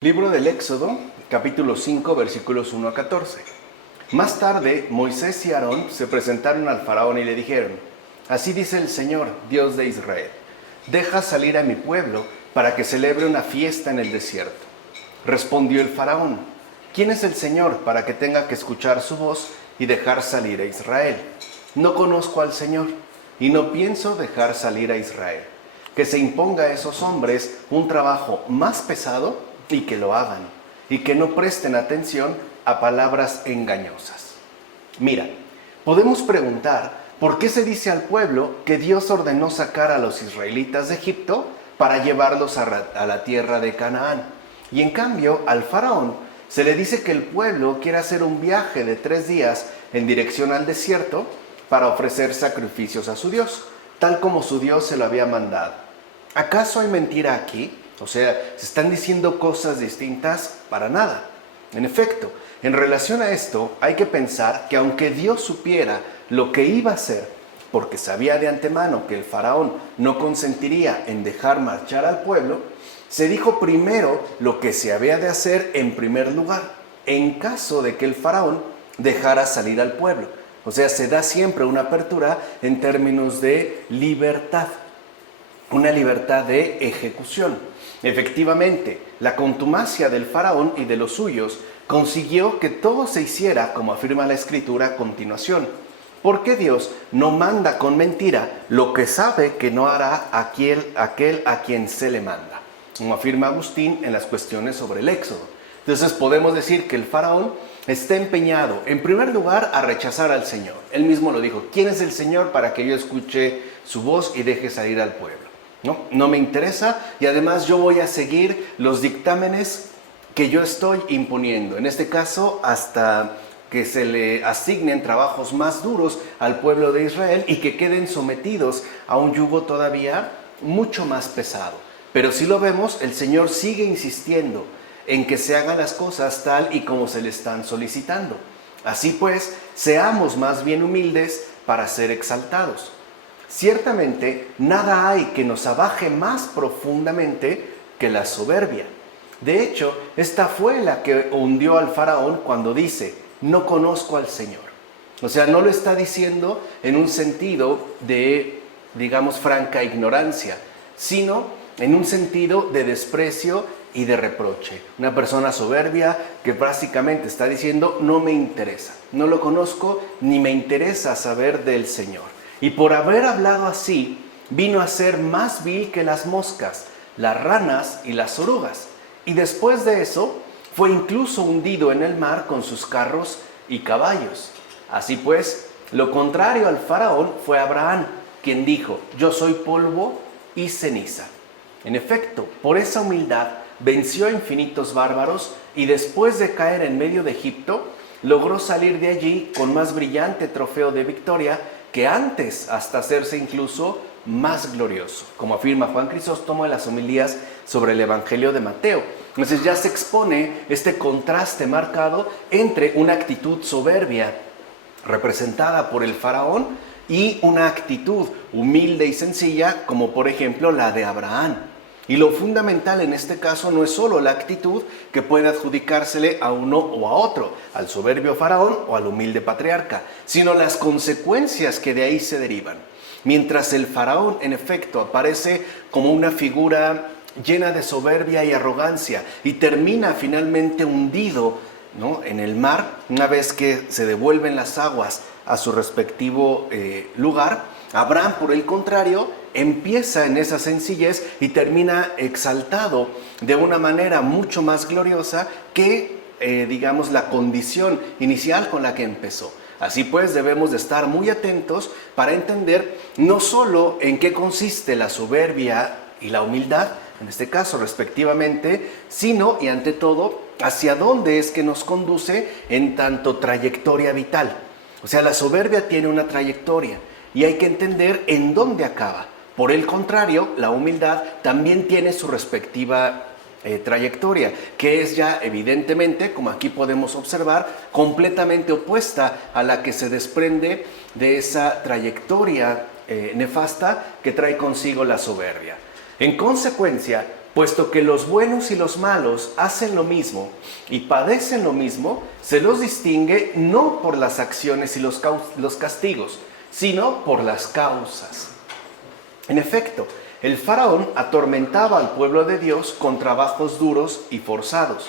Libro del Éxodo, capítulo 5, versículos 1 a 14. Más tarde, Moisés y Aarón se presentaron al faraón y le dijeron: Así dice el Señor, Dios de Israel: deja salir a mi pueblo para que celebre una fiesta en el desierto. Respondió el faraón: ¿Quién es el Señor para que tenga que escuchar su voz y dejar salir a Israel? No conozco al Señor y no pienso dejar salir a Israel. Que se imponga a esos hombres un trabajo más pesado y que lo hagan, y que no presten atención a palabras engañosas. Mira, podemos preguntar por qué se dice al pueblo que Dios ordenó sacar a los israelitas de Egipto para llevarlos a la tierra de Canaán. Y en cambio, al faraón se le dice que el pueblo quiere hacer un viaje de 3 días en dirección al desierto para ofrecer sacrificios a su Dios, tal como su Dios se lo había mandado. ¿Acaso hay mentira aquí? O sea, ¿se están diciendo cosas distintas? Para nada. En efecto, en relación a esto, hay que pensar que aunque Dios supiera lo que iba a hacer, porque sabía de antemano que el faraón no consentiría en dejar marchar al pueblo, se dijo primero lo que se había de hacer en primer lugar, en caso de que el faraón dejara salir al pueblo. O sea, se da siempre una apertura en términos de libertad, una libertad de ejecución. Efectivamente, la contumacia del faraón y de los suyos consiguió que todo se hiciera como afirma la Escritura a continuación. Porque Dios no manda con mentira lo que sabe que no hará aquel a quien se le manda, como afirma Agustín en las cuestiones sobre el Éxodo. Entonces podemos decir que el faraón está empeñado, en primer lugar, a rechazar al Señor. Él mismo lo dijo: ¿quién es el Señor para que yo escuche su voz y deje salir al pueblo? No me interesa, y además yo voy a seguir los dictámenes que yo estoy imponiendo. En este caso, hasta que se le asignen trabajos más duros al pueblo de Israel y que queden sometidos a un yugo todavía mucho más pesado. Pero si lo vemos, el Señor sigue insistiendo en que se hagan las cosas tal y como se le están solicitando. Así pues, seamos más bien humildes para ser exaltados. Ciertamente, nada hay que nos abaje más profundamente que la soberbia. De hecho, esta fue la que hundió al faraón cuando dice: no conozco al Señor. O sea, no lo está diciendo en un sentido de, digamos, franca ignorancia, sino en un sentido de desprecio y de reproche. Una persona soberbia que básicamente está diciendo: no me interesa, no lo conozco, ni me interesa saber del Señor. Y por haber hablado así, vino a ser más vil que las moscas, las ranas y las orugas. Y después de eso, fue incluso hundido en el mar con sus carros y caballos. Así pues, lo contrario al faraón fue Abraham, quien dijo: yo soy polvo y ceniza. En efecto, por esa humildad venció a infinitos bárbaros y después de caer en medio de Egipto, logró salir de allí con más brillante trofeo de victoria que antes, hasta hacerse incluso más glorioso, como afirma Juan Crisóstomo en las homilías sobre el Evangelio de Mateo. Entonces ya se expone este contraste marcado entre una actitud soberbia representada por el faraón y una actitud humilde y sencilla, como por ejemplo la de Abraham. Y lo fundamental en este caso no es solo la actitud que puede adjudicársele a uno o a otro, al soberbio faraón o al humilde patriarca, sino las consecuencias que de ahí se derivan. Mientras el faraón, en efecto, aparece como una figura llena de soberbia y arrogancia y termina finalmente hundido, ¿no?, en el mar, una vez que se devuelven las aguas a su respectivo lugar, Abraham, por el contrario, empieza en esa sencillez y termina exaltado de una manera mucho más gloriosa que, digamos, la condición inicial con la que empezó. Así pues, debemos de estar muy atentos para entender no solo en qué consiste la soberbia y la humildad, en este caso respectivamente, sino y ante todo, hacia dónde es que nos conduce en tanto trayectoria vital. O sea, la soberbia tiene una trayectoria y hay que entender en dónde acaba. Por el contrario, la humildad también tiene su respectiva trayectoria, que es ya evidentemente, como aquí podemos observar, completamente opuesta a la que se desprende de esa trayectoria nefasta que trae consigo la soberbia. En consecuencia, puesto que los buenos y los malos hacen lo mismo y padecen lo mismo, se los distingue no por las acciones y los castigos, sino por las causas. En efecto, el faraón atormentaba al pueblo de Dios con trabajos duros y forzados.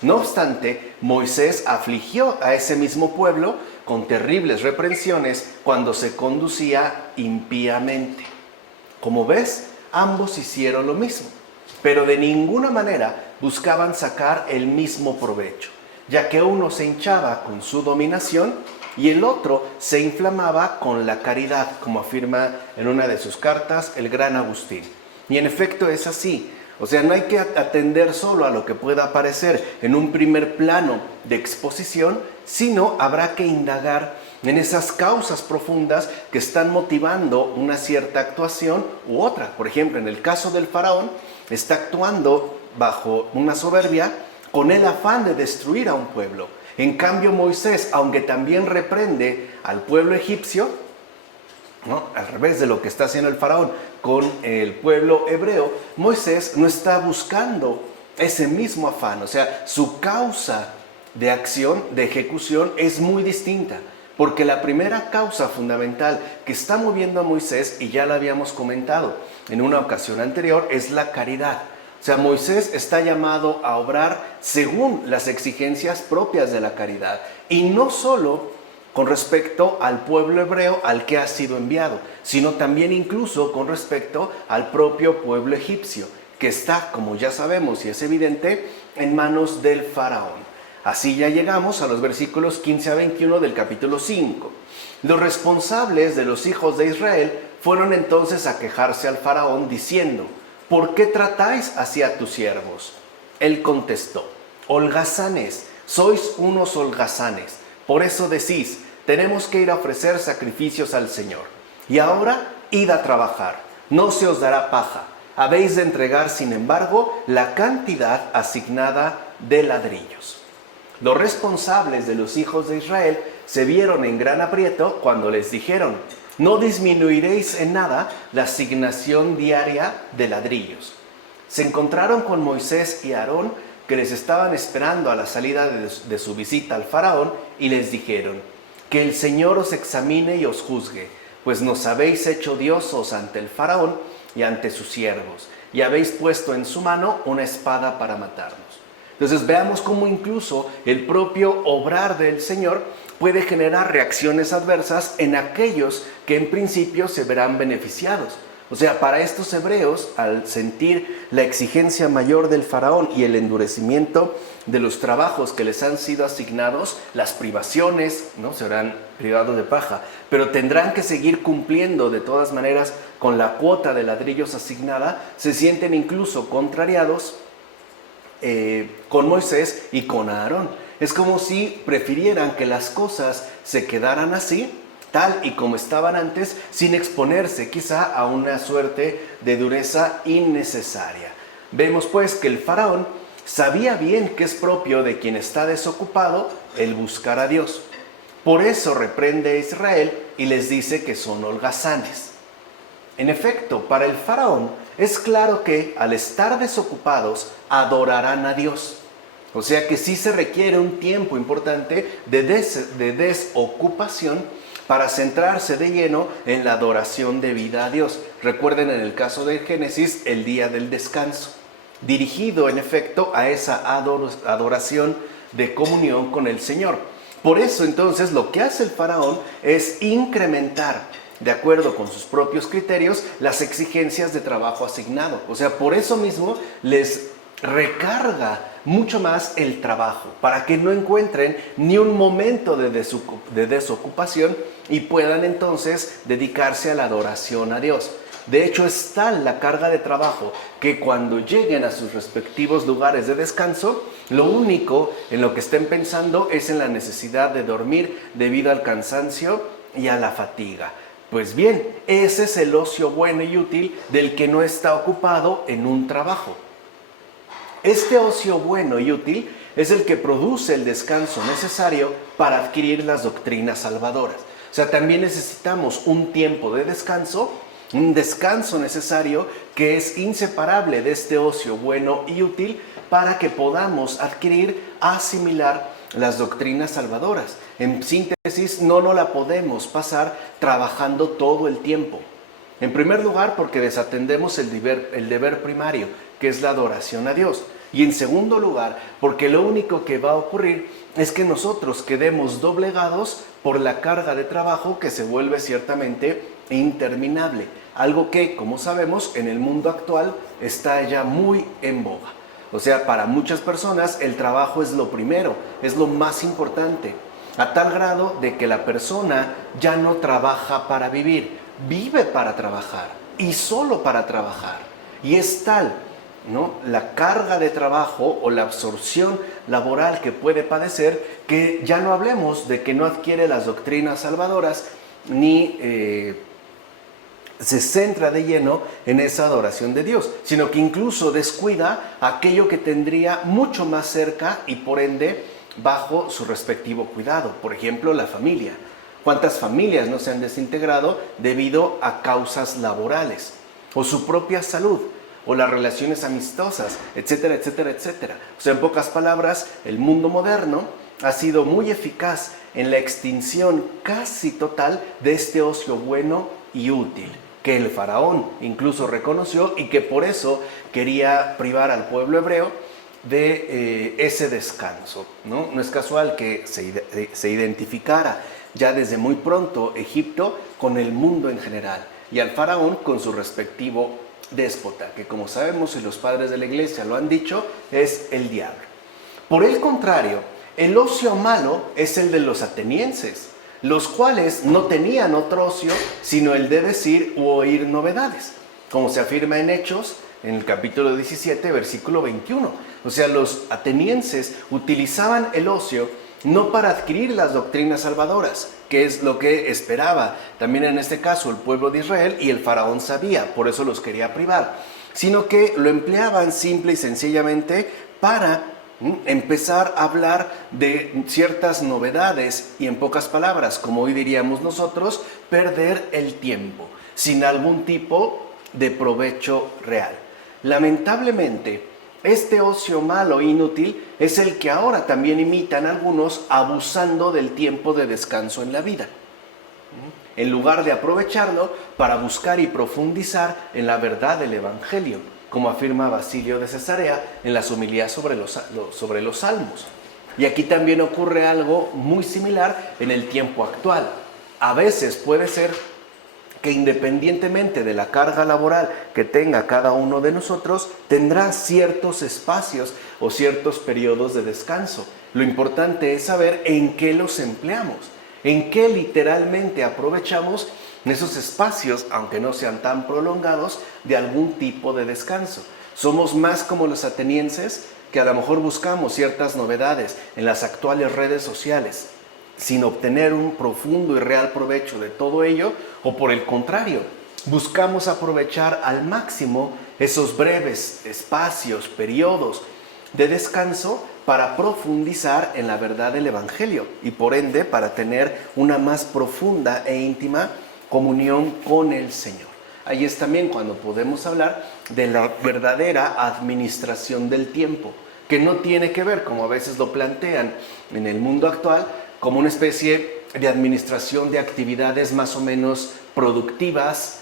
No obstante, Moisés afligió a ese mismo pueblo con terribles reprensiones cuando se conducía impíamente. Como ves, ambos hicieron lo mismo, pero de ninguna manera buscaban sacar el mismo provecho, ya que uno se hinchaba con su dominación y el otro se inflamaba con la caridad, como afirma en una de sus cartas el gran Agustín. Y en efecto es así. O sea, no hay que atender solo a lo que pueda aparecer en un primer plano de exposición, sino habrá que indagar en esas causas profundas que están motivando una cierta actuación u otra. Por ejemplo, en el caso del faraón, está actuando bajo una soberbia con el afán de destruir a un pueblo. En cambio, Moisés, aunque también reprende al pueblo egipcio, ¿no?, al revés de lo que está haciendo el faraón con el pueblo hebreo, Moisés no está buscando ese mismo afán. O sea, su causa de acción, de ejecución, es muy distinta. Porque la primera causa fundamental que está moviendo a Moisés, y ya la habíamos comentado en una ocasión anterior, es la caridad. O sea, Moisés está llamado a obrar según las exigencias propias de la caridad. Y no solo con respecto al pueblo hebreo al que ha sido enviado, sino también incluso con respecto al propio pueblo egipcio, que está, como ya sabemos y es evidente, en manos del faraón. Así ya llegamos a los versículos 15 a 21 del capítulo 5. Los responsables de los hijos de Israel fueron entonces a quejarse al faraón diciendo: ¿por qué tratáis así a tus siervos? Él contestó: holgazanes, sois unos holgazanes. Por eso decís: tenemos que ir a ofrecer sacrificios al Señor. Y ahora id a trabajar, no se os dará paja. Habéis de entregar, sin embargo, la cantidad asignada de ladrillos. Los responsables de los hijos de Israel se vieron en gran aprieto cuando les dijeron: no disminuiréis en nada la asignación diaria de ladrillos. Se encontraron con Moisés y Aarón, que les estaban esperando a la salida de su visita al faraón, y les dijeron: que el Señor os examine y os juzgue, pues nos habéis hecho diosos ante el faraón y ante sus siervos, y habéis puesto en su mano una espada para matarnos. Entonces veamos cómo incluso el propio obrar del Señor puede generar reacciones adversas en aquellos que en principio se verán beneficiados. O sea, para estos hebreos, al sentir la exigencia mayor del faraón y el endurecimiento de los trabajos que les han sido asignados, las privaciones, ¿no?, se verán privados de paja, pero tendrán que seguir cumpliendo de todas maneras con la cuota de ladrillos asignada, se sienten incluso contrariados con Moisés y con Aarón. Es como si prefirieran que las cosas se quedaran así, tal y como estaban antes, sin exponerse quizá a una suerte de dureza innecesaria. Vemos pues que el faraón sabía bien que es propio de quien está desocupado el buscar a Dios. Por eso reprende a Israel y les dice que son holgazanes. En efecto, para el faraón es claro que al estar desocupados adorarán a Dios. O sea que sí se requiere un tiempo importante de desocupación para centrarse de lleno en la adoración debida a Dios. Recuerden en el caso de Génesis, el día del descanso, dirigido en efecto a esa adoración de comunión con el Señor. Por eso entonces lo que hace el faraón es incrementar, de acuerdo con sus propios criterios, las exigencias de trabajo asignado. O sea, por eso mismo les recarga mucho más el trabajo, para que no encuentren ni un momento de desocupación y puedan entonces dedicarse a la adoración a Dios. De hecho, es tal la carga de trabajo que cuando lleguen a sus respectivos lugares de descanso, lo único en lo que estén pensando es en la necesidad de dormir debido al cansancio y a la fatiga. Pues bien, ese es el ocio bueno y útil del que no está ocupado en un trabajo. Este ocio bueno y útil es el que produce el descanso necesario para adquirir las doctrinas salvadoras. O sea, también necesitamos un tiempo de descanso un descanso necesario que es inseparable de este ocio bueno y útil para que podamos adquirir, asimilar las doctrinas salvadoras. En síntesis, no nos la podemos pasar trabajando todo el tiempo. En primer lugar, porque desatendemos el deber primario, que es la adoración a Dios. Y en segundo lugar, porque lo único que va a ocurrir es que nosotros quedemos doblegados por la carga de trabajo que se vuelve ciertamente interminable. Algo que, como sabemos, en el mundo actual está ya muy en boga. O sea, para muchas personas el trabajo es lo primero, es lo más importante, a tal grado de que la persona ya no trabaja para vivir, vive para trabajar y solo para trabajar. Y es tal, ¿no?, la carga de trabajo o la absorción laboral que puede padecer, que ya no hablemos de que no adquiere las doctrinas salvadoras ni se centra de lleno en esa adoración de Dios, sino que incluso descuida aquello que tendría mucho más cerca y por ende bajo su respectivo cuidado. Por ejemplo, la familia. ¿Cuántas familias no se han desintegrado debido a causas laborales? O su propia salud, o las relaciones amistosas, etcétera, etcétera, etcétera. O sea, en pocas palabras, el mundo moderno ha sido muy eficaz en la extinción casi total de este ocio bueno y útil, que el faraón incluso reconoció y que por eso quería privar al pueblo hebreo de ese descanso, ¿no? No es casual que se identificara ya desde muy pronto Egipto con el mundo en general y al faraón con su respectivo déspota, que como sabemos y los padres de la iglesia lo han dicho, es el diablo. Por el contrario, el ocio malo es el de los atenienses, los cuales no tenían otro ocio sino el de decir u oír novedades, como se afirma en Hechos, en el capítulo 17, versículo 21. O sea, los atenienses utilizaban el ocio no para adquirir las doctrinas salvadoras, que es lo que esperaba también en este caso el pueblo de Israel, y el faraón sabía, por eso los quería privar, sino que lo empleaban simple y sencillamente para empezar a hablar de ciertas novedades y, en pocas palabras, como hoy diríamos nosotros, perder el tiempo sin algún tipo de provecho real. Lamentablemente, este ocio malo e inútil es el que ahora también imitan algunos, abusando del tiempo de descanso en la vida, en lugar de aprovecharlo para buscar y profundizar en la verdad del Evangelio, como afirma Basilio de Cesarea en las homilías sobre los Salmos. Y aquí también ocurre algo muy similar en el tiempo actual. A veces puede ser que independientemente de la carga laboral que tenga cada uno de nosotros, tendrá ciertos espacios o ciertos periodos de descanso. Lo importante es saber en qué los empleamos, en qué literalmente aprovechamos esos espacios, aunque no sean tan prolongados, de algún tipo de descanso. Somos más como los atenienses, que a lo mejor buscamos ciertas novedades en las actuales redes sociales, sin obtener un profundo y real provecho de todo ello, o por el contrario, buscamos aprovechar al máximo esos breves espacios, periodos de descanso para profundizar en la verdad del Evangelio y por ende para tener una más profunda e íntima comunión con el Señor. Ahí es también cuando podemos hablar de la verdadera administración del tiempo, que no tiene que ver, como a veces lo plantean en el mundo actual, como una especie de administración de actividades más o menos productivas,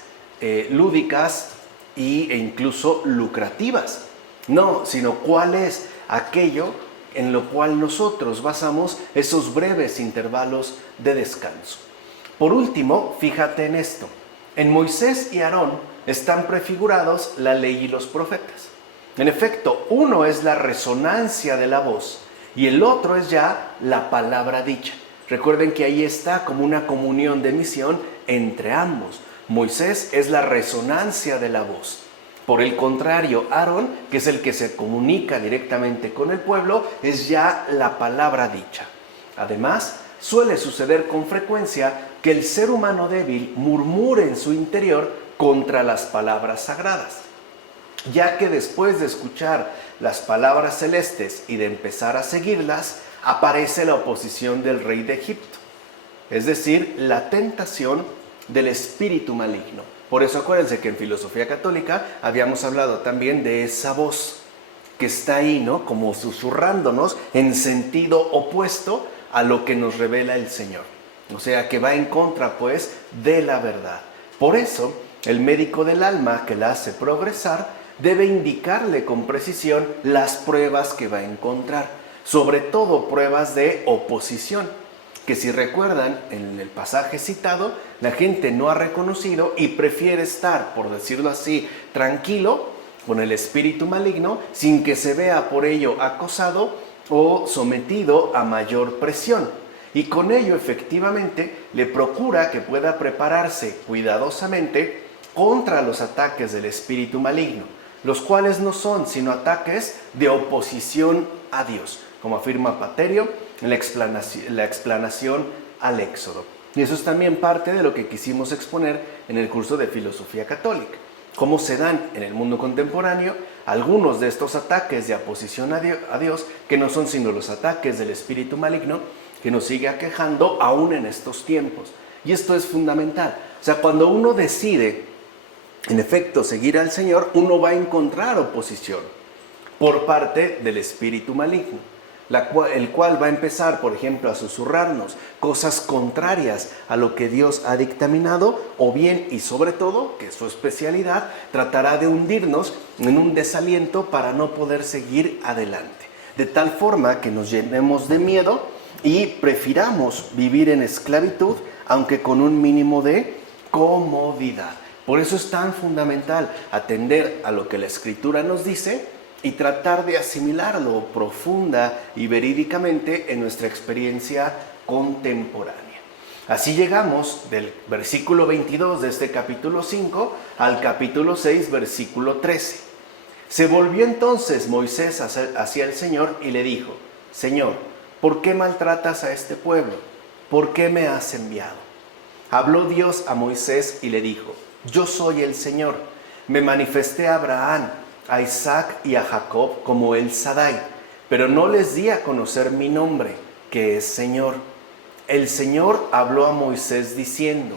lúdicas e incluso lucrativas. No, sino cuál es aquello en lo cual nosotros basamos esos breves intervalos de descanso. Por último, fíjate en esto. En Moisés y Aarón están prefigurados la ley y los profetas. En efecto, uno es la resonancia de la voz y el otro es ya la palabra dicha. Recuerden que ahí está como una comunión de misión entre ambos. Moisés es la resonancia de la voz. Por el contrario, Aarón, que es el que se comunica directamente con el pueblo, es ya la palabra dicha. Además, suele suceder con frecuencia que el ser humano débil murmure en su interior contra las palabras sagradas, ya que después de escuchar las palabras celestes y de empezar a seguirlas, aparece la oposición del rey de Egipto, es decir, la tentación del espíritu maligno, Por eso acuérdense que en filosofía católica habíamos hablado también de esa voz que está ahí, ¿no? Como susurrándonos en sentido opuesto a lo que nos revela el Señor. O sea, que va en contra, pues, de la verdad. Por eso, el médico del alma que la hace progresar debe indicarle con precisión las pruebas que va a encontrar, sobre todo pruebas de oposición, que si recuerdan en el pasaje citado, la gente no ha reconocido y prefiere estar, por decirlo así, tranquilo con el espíritu maligno, sin que se vea por ello acosado o sometido a mayor presión. Y con ello efectivamente le procura que pueda prepararse cuidadosamente contra los ataques del espíritu maligno, los cuales no son sino ataques de oposición a Dios, como afirma Paterio en la explanación al Éxodo. Y eso es también parte de lo que quisimos exponer en el curso de Filosofía Católica. Cómo se dan en el mundo contemporáneo algunos de estos ataques de oposición a Dios, que no son sino los ataques del espíritu maligno, que nos sigue aquejando aún en estos tiempos. Y esto es fundamental. O sea, cuando uno decide, en efecto, seguir al Señor, uno va a encontrar oposición por parte del espíritu maligno, el cual va a empezar, por ejemplo, a susurrarnos cosas contrarias a lo que Dios ha dictaminado, o bien, y sobre todo, que es su especialidad, tratará de hundirnos en un desaliento para no poder seguir adelante. De tal forma que nos llenemos de miedo y prefiramos vivir en esclavitud, aunque con un mínimo de comodidad. Por eso es tan fundamental atender a lo que la Escritura nos dice y tratar de asimilarlo profunda y verídicamente en nuestra experiencia contemporánea. Así llegamos del versículo 22 de este capítulo 5 al capítulo 6, versículo 13. Se volvió entonces Moisés hacia el Señor y le dijo: Señor, ¿por qué maltratas a este pueblo? ¿Por qué me has enviado? Habló Dios a Moisés y le dijo: Yo soy el Señor. Me manifesté a Abraham, a Isaac y a Jacob como el Shaddai, pero no les di a conocer mi nombre, que es Señor. El Señor habló a Moisés diciendo: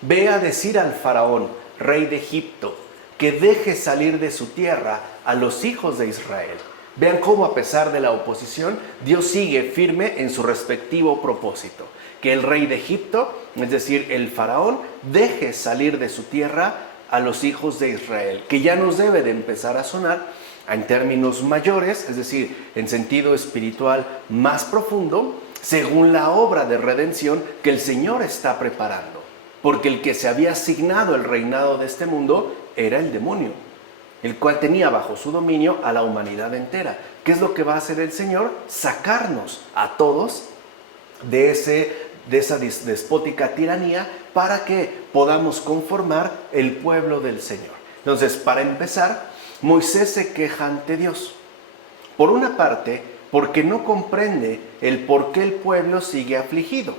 Ve a decir al faraón, rey de Egipto, que deje salir de su tierra a los hijos de Israel. Vean cómo, a pesar de la oposición, Dios sigue firme en su respectivo propósito: que el rey de Egipto, es decir, el faraón, deje salir de su tierra a los hijos de Israel, que ya nos debe de empezar a sonar en términos mayores, es decir, en sentido espiritual más profundo, según la obra de redención que el Señor está preparando. Porque el que se había asignado el reinado de este mundo era el demonio, el cual tenía bajo su dominio a la humanidad entera. ¿Qué es lo que va a hacer el Señor? Sacarnos a todos de esa despótica tiranía para que podamos conformar el pueblo del Señor. Entonces, para empezar, Moisés se queja ante Dios. Por una parte, porque no comprende el por qué el pueblo sigue afligido.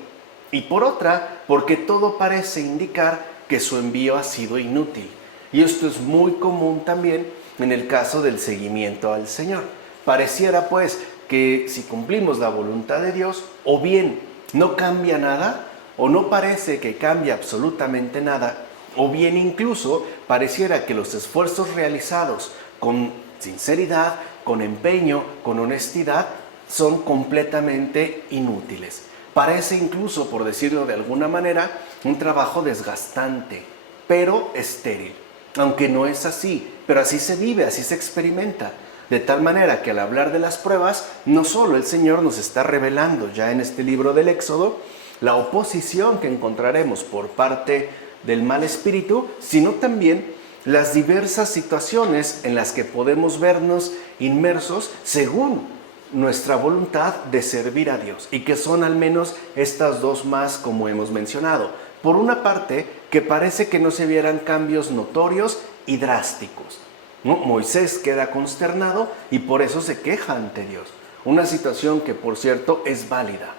Y por otra, porque todo parece indicar que su envío ha sido inútil. Y esto es muy común también en el caso del seguimiento al Señor. Pareciera pues que si cumplimos la voluntad de Dios, o bien no cambia nada, o no parece que cambie absolutamente nada, o bien incluso pareciera que los esfuerzos realizados con sinceridad, con empeño, con honestidad, son completamente inútiles. Parece incluso, por decirlo de alguna manera, un trabajo desgastante, pero estéril. Aunque no es así, pero así se vive, así se experimenta. De tal manera que al hablar de las pruebas, no solo el Señor nos está revelando ya en este libro del Éxodo la oposición que encontraremos por parte del mal espíritu, sino también las diversas situaciones en las que podemos vernos inmersos según nuestra voluntad de servir a Dios, y que son al menos estas dos más, como hemos mencionado. Por una parte, que parece que no se vieran cambios notorios y drásticos, ¿no? Moisés queda consternado y por eso se queja ante Dios. Una situación que, por cierto, es válida,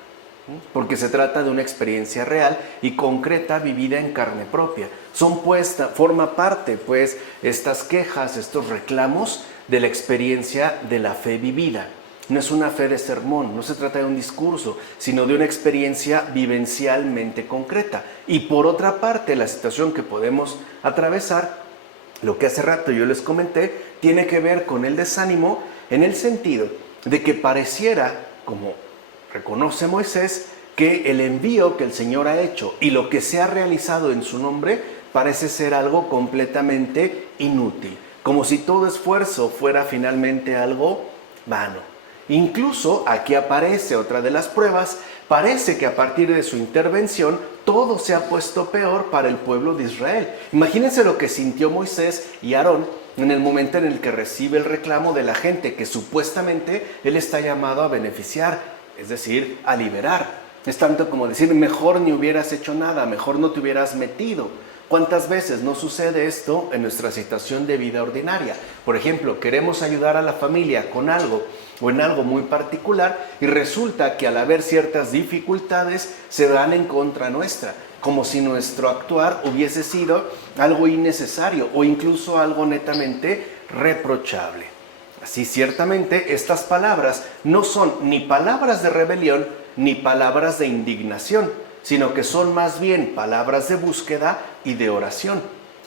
¿no? Porque se trata de una experiencia real y concreta vivida en carne propia. Forma parte, pues, estas quejas, estos reclamos de la experiencia de la fe vivida. No es una fe de sermón, no se trata de un discurso, sino de una experiencia vivencialmente concreta. Y por otra parte, la situación que podemos atravesar, lo que hace rato yo les comenté, tiene que ver con el desánimo en el sentido de que pareciera, como reconoce Moisés, que el envío que el Señor ha hecho y lo que se ha realizado en su nombre parece ser algo completamente inútil, como si todo esfuerzo fuera finalmente algo vano. Incluso aquí aparece otra de las pruebas, parece que a partir de su intervención todo se ha puesto peor para el pueblo de Israel. Imagínense lo que sintió Moisés y Aarón en el momento en el que recibe el reclamo de la gente que supuestamente él está llamado a beneficiar, es decir, a liberar. Es tanto como decir, mejor ni hubieras hecho nada, mejor no te hubieras metido. ¿Cuántas veces no sucede esto en nuestra situación de vida ordinaria? Por ejemplo, queremos ayudar a la familia con algo o en algo muy particular y resulta que al haber ciertas dificultades se dan en contra nuestra, como si nuestro actuar hubiese sido algo innecesario o incluso algo netamente reprochable. Así, ciertamente, estas palabras no son ni palabras de rebelión ni palabras de indignación, sino que son más bien palabras de búsqueda y de oración,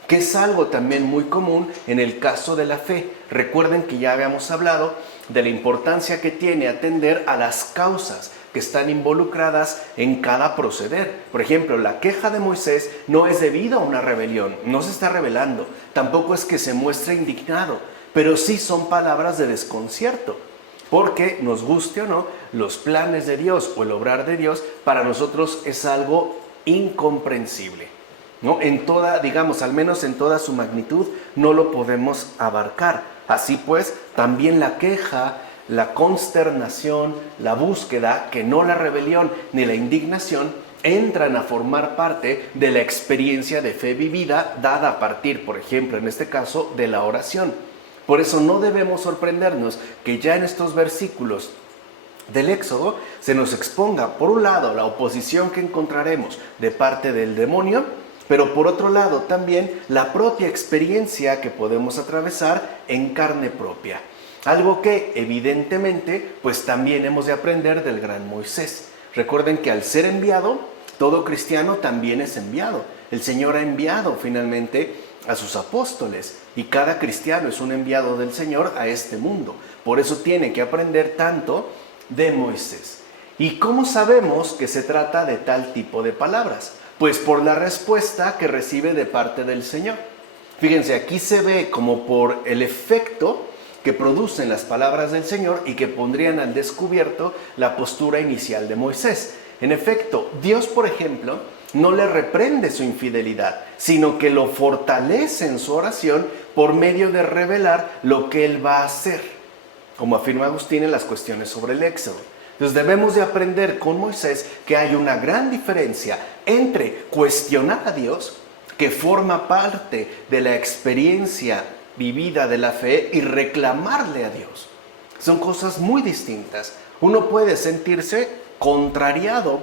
que es algo también muy común en el caso de la fe. Recuerden que ya habíamos hablado de la importancia que tiene atender a las causas que están involucradas en cada proceder. Por ejemplo, la queja de Moisés no es debido a una rebelión, no se está rebelando, tampoco es que se muestre indignado, pero sí son palabras de desconcierto. Porque, nos guste o no, los planes de Dios o el obrar de Dios para nosotros es algo incomprensible, ¿no? En toda, digamos, al menos en toda su magnitud, no lo podemos abarcar. Así pues, también la queja, la consternación, la búsqueda, que no la rebelión ni la indignación, entran a formar parte de la experiencia de fe vivida, dada a partir, por ejemplo, en este caso, de la oración. Por eso no debemos sorprendernos que ya en estos versículos del Éxodo se nos exponga, por un lado, la oposición que encontraremos de parte del demonio, pero por otro lado también la propia experiencia que podemos atravesar en carne propia. Algo que evidentemente pues también hemos de aprender del gran Moisés. Recuerden que al ser enviado, todo cristiano también es enviado. El Señor ha enviado finalmente a sus apóstoles y cada cristiano es un enviado del Señor a este mundo. Por eso tiene que aprender tanto de Moisés. ¿Y cómo sabemos que se trata de tal tipo de palabras? Pues por la respuesta que recibe de parte del Señor. Fíjense, aquí se ve como por el efecto que producen las palabras del Señor y que pondrían al descubierto la postura inicial de Moisés. En efecto, Dios, por ejemplo, no le reprende su infidelidad, sino que lo fortalece en su oración por medio de revelar lo que él va a hacer, como afirma Agustín en las cuestiones sobre el Éxodo. Entonces debemos de aprender con Moisés que hay una gran diferencia entre cuestionar a Dios, que forma parte de la experiencia vivida de la fe, y reclamarle a Dios. Son cosas muy distintas. Uno puede sentirse contrariado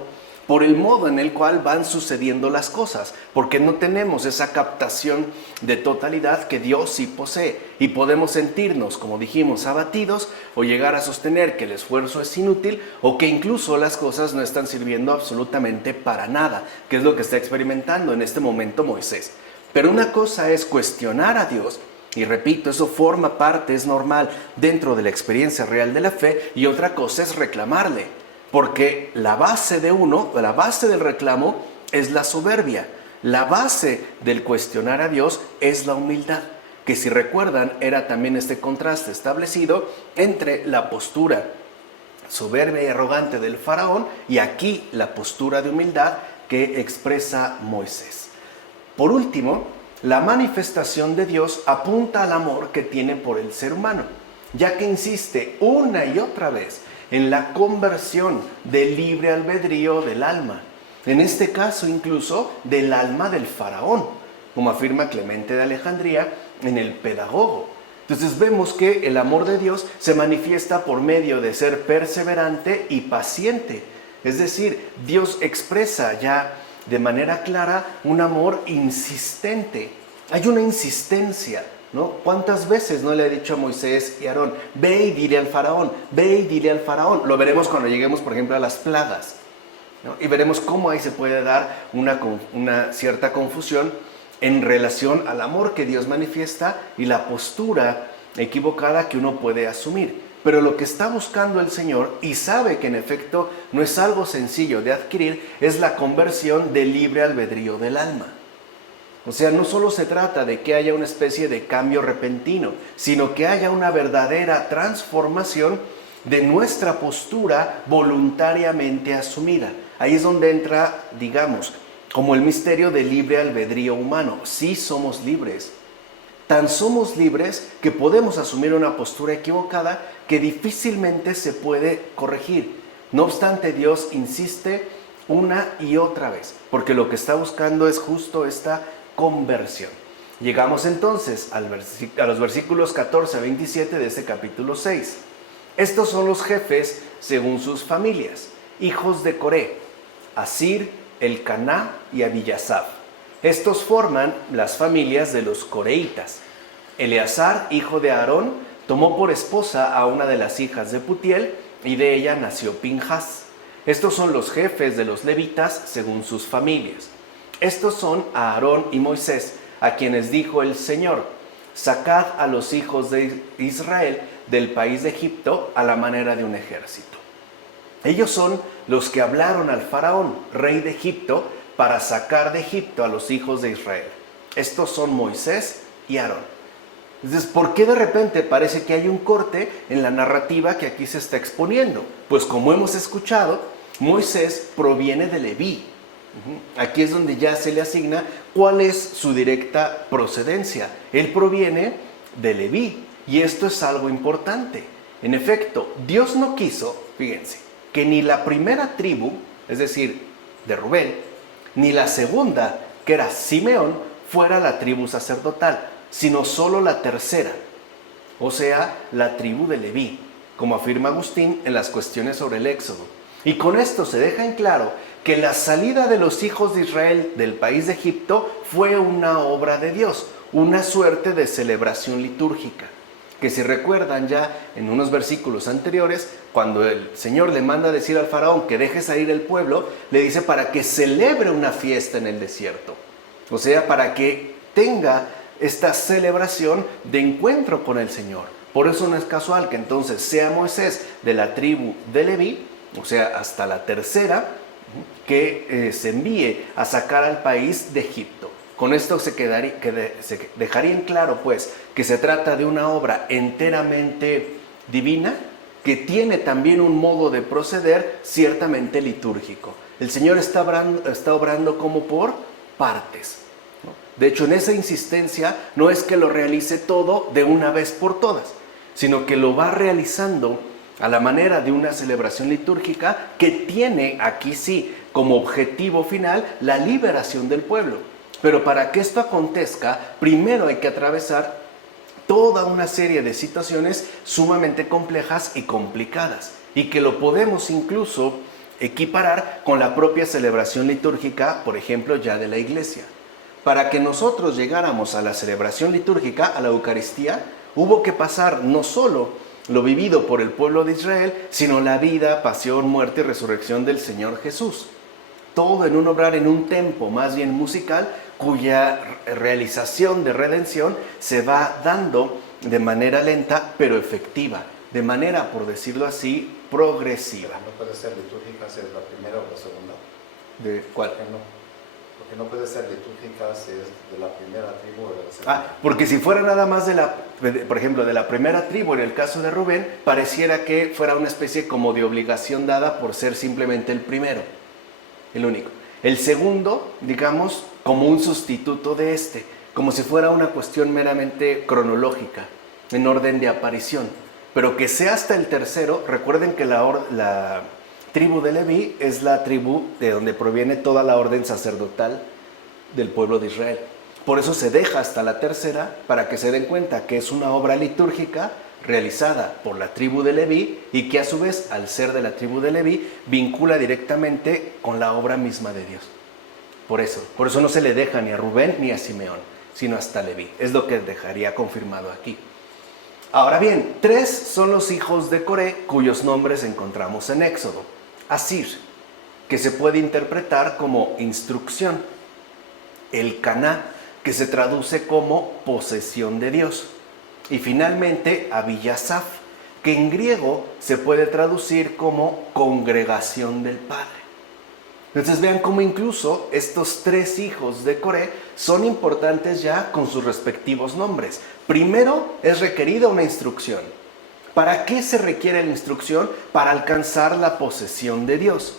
por el modo en el cual van sucediendo las cosas, porque no tenemos esa captación de totalidad que Dios sí posee, y podemos sentirnos, como dijimos, abatidos, o llegar a sostener que el esfuerzo es inútil, o que incluso las cosas no están sirviendo absolutamente para nada, que es lo que está experimentando en este momento Moisés. Pero una cosa es cuestionar a Dios, y repito, eso forma parte, es normal dentro de la experiencia real de la fe, y otra cosa es reclamarle. Porque la base de la base del reclamo es la soberbia. La base del cuestionar a Dios es la humildad, que si recuerdan era también este contraste establecido entre la postura soberbia y arrogante del faraón y aquí la postura de humildad que expresa Moisés. Por último, la manifestación de Dios apunta al amor que tiene por el ser humano, ya que insiste una y otra vez en la conversión del libre albedrío del alma, en este caso incluso del alma del faraón, como afirma Clemente de Alejandría en el Pedagogo. Entonces vemos que el amor de Dios se manifiesta por medio de ser perseverante y paciente, es decir, Dios expresa ya de manera clara un amor insistente. Hay una insistencia ¿no? ¿Cuántas veces no le ha dicho a Moisés y Aarón, ve y dile al faraón, ve y dile al faraón? Lo veremos cuando lleguemos, por ejemplo, a las plagas, ¿no? Y veremos cómo ahí se puede dar una cierta confusión en relación al amor que Dios manifiesta y la postura equivocada que uno puede asumir. Pero lo que está buscando el Señor, y sabe que en efecto no es algo sencillo de adquirir, es la conversión del libre albedrío del alma. O sea, no solo se trata de que haya una especie de cambio repentino, sino que haya una verdadera transformación de nuestra postura voluntariamente asumida. Ahí es donde entra, digamos, como el misterio del libre albedrío humano. Sí somos libres. Tan somos libres que podemos asumir una postura equivocada que difícilmente se puede corregir. No obstante, Dios insiste una y otra vez, porque lo que está buscando es justo esta conversión. Llegamos entonces a los versículos 14 a 27 de este capítulo 6. Estos son los jefes según sus familias, hijos de Coré, Asir, Elcaná y Abiyasaf. Estos forman las familias de los coreitas. Eleazar, hijo de Aarón, tomó por esposa a una de las hijas de Putiel y de ella nació Pinjas. Estos son los jefes de los levitas según sus familias. Estos son Aarón y Moisés, a quienes dijo el Señor: sacad a los hijos de Israel del país de Egipto a la manera de un ejército. Ellos son los que hablaron al faraón, rey de Egipto, para sacar de Egipto a los hijos de Israel. Estos son Moisés y Aarón. Entonces, ¿por qué de repente parece que hay un corte en la narrativa que aquí se está exponiendo? Pues como hemos escuchado, Moisés proviene de Leví. Aquí es donde ya se le asigna cuál es su directa procedencia. Él proviene de Leví, y esto es algo importante. En efecto, Dios no quiso, fíjense, que ni la primera tribu, es decir, de Rubén, ni la segunda, que era Simeón, fuera la tribu sacerdotal, sino solo la tercera, o sea, la tribu de Leví, como afirma Agustín en las cuestiones sobre el Éxodo. Y con esto se deja en claro que la salida de los hijos de Israel del país de Egipto fue una obra de Dios, una suerte de celebración litúrgica, que si recuerdan ya en unos versículos anteriores, cuando el Señor le manda decir al faraón que deje salir el pueblo, le dice para que celebre una fiesta en el desierto, o sea, para que tenga esta celebración de encuentro con el Señor. Por eso no es casual que entonces sea Moisés de la tribu de Leví, o sea, hasta la tercera, que se envíe a sacar al país de Egipto. Con esto se dejaría en claro, pues, que se trata de una obra enteramente divina, que tiene también un modo de proceder ciertamente litúrgico. El Señor está obrando como por partes. De hecho, en esa insistencia no es que lo realice todo de una vez por todas, sino que lo va realizando a la manera de una celebración litúrgica que tiene, aquí sí, como objetivo final la liberación del pueblo. Pero para que esto acontezca, primero hay que atravesar toda una serie de situaciones sumamente complejas y complicadas, y que lo podemos incluso equiparar con la propia celebración litúrgica, por ejemplo, ya de la iglesia. Para que nosotros llegáramos a la celebración litúrgica, a la Eucaristía, hubo que pasar no solo lo vivido por el pueblo de Israel, sino la vida, pasión, muerte y resurrección del Señor Jesús. Todo en un obrar, en un tempo más bien musical, cuya realización de redención se va dando de manera lenta, pero efectiva, de manera, por decirlo así, progresiva. No puede ser litúrgica si es la primera o la segunda. ¿De cuál? Porque no puede ser litúrgica si es de la primera tribu o de la segunda. Porque si fuera nada más por ejemplo, de la primera tribu, en el caso de Rubén, pareciera que fuera una especie como de obligación dada por ser simplemente el primero, el único. El segundo, digamos, como un sustituto de este, como si fuera una cuestión meramente cronológica, en orden de aparición. Pero que sea hasta el tercero, recuerden que la tribu de Leví es la tribu de donde proviene toda la orden sacerdotal del pueblo de Israel. Por eso se deja hasta la tercera, para que se den cuenta que es una obra litúrgica realizada por la tribu de Leví, y que a su vez, al ser de la tribu de Leví, vincula directamente con la obra misma de Dios. Por eso no se le deja ni a Rubén ni a Simeón, sino hasta Leví. Es lo que dejaría confirmado aquí. Ahora bien, 3 son los hijos de Coré cuyos nombres encontramos en Éxodo. Asir, que se puede interpretar como instrucción. Elcaná, que se traduce como posesión de Dios. Y finalmente Abiasaf, que en griego se puede traducir como congregación del Padre. Entonces vean cómo incluso estos 3 hijos de Coré son importantes ya con sus respectivos nombres. Primero es requerida una instrucción. ¿Para qué se requiere la instrucción? Para alcanzar la posesión de Dios,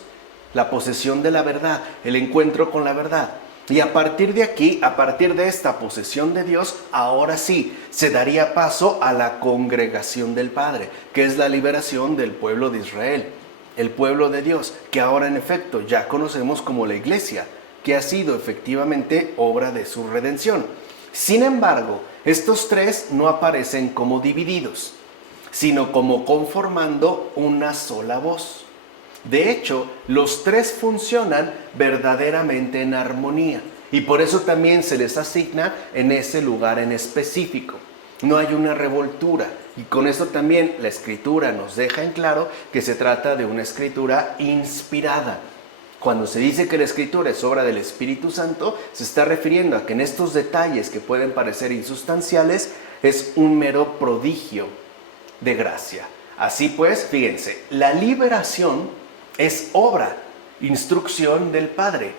la posesión de la verdad, el encuentro con la verdad. Y a partir de aquí, a partir de esta posesión de Dios, ahora sí, se daría paso a la congregación del Padre, que es la liberación del pueblo de Israel, el pueblo de Dios, que ahora en efecto ya conocemos como la iglesia, que ha sido efectivamente obra de su redención. Sin embargo, estos 3 no aparecen como divididos, sino como conformando una sola voz. De hecho, los 3 funcionan verdaderamente en armonía y por eso también se les asigna en ese lugar en específico. No hay una revoltura y con eso también la escritura nos deja en claro que se trata de una escritura inspirada. Cuando se dice que la escritura es obra del Espíritu Santo, se está refiriendo a que en estos detalles que pueden parecer insustanciales es un mero prodigio de gracia. Así pues, fíjense, la liberación es obra, instrucción del Padre,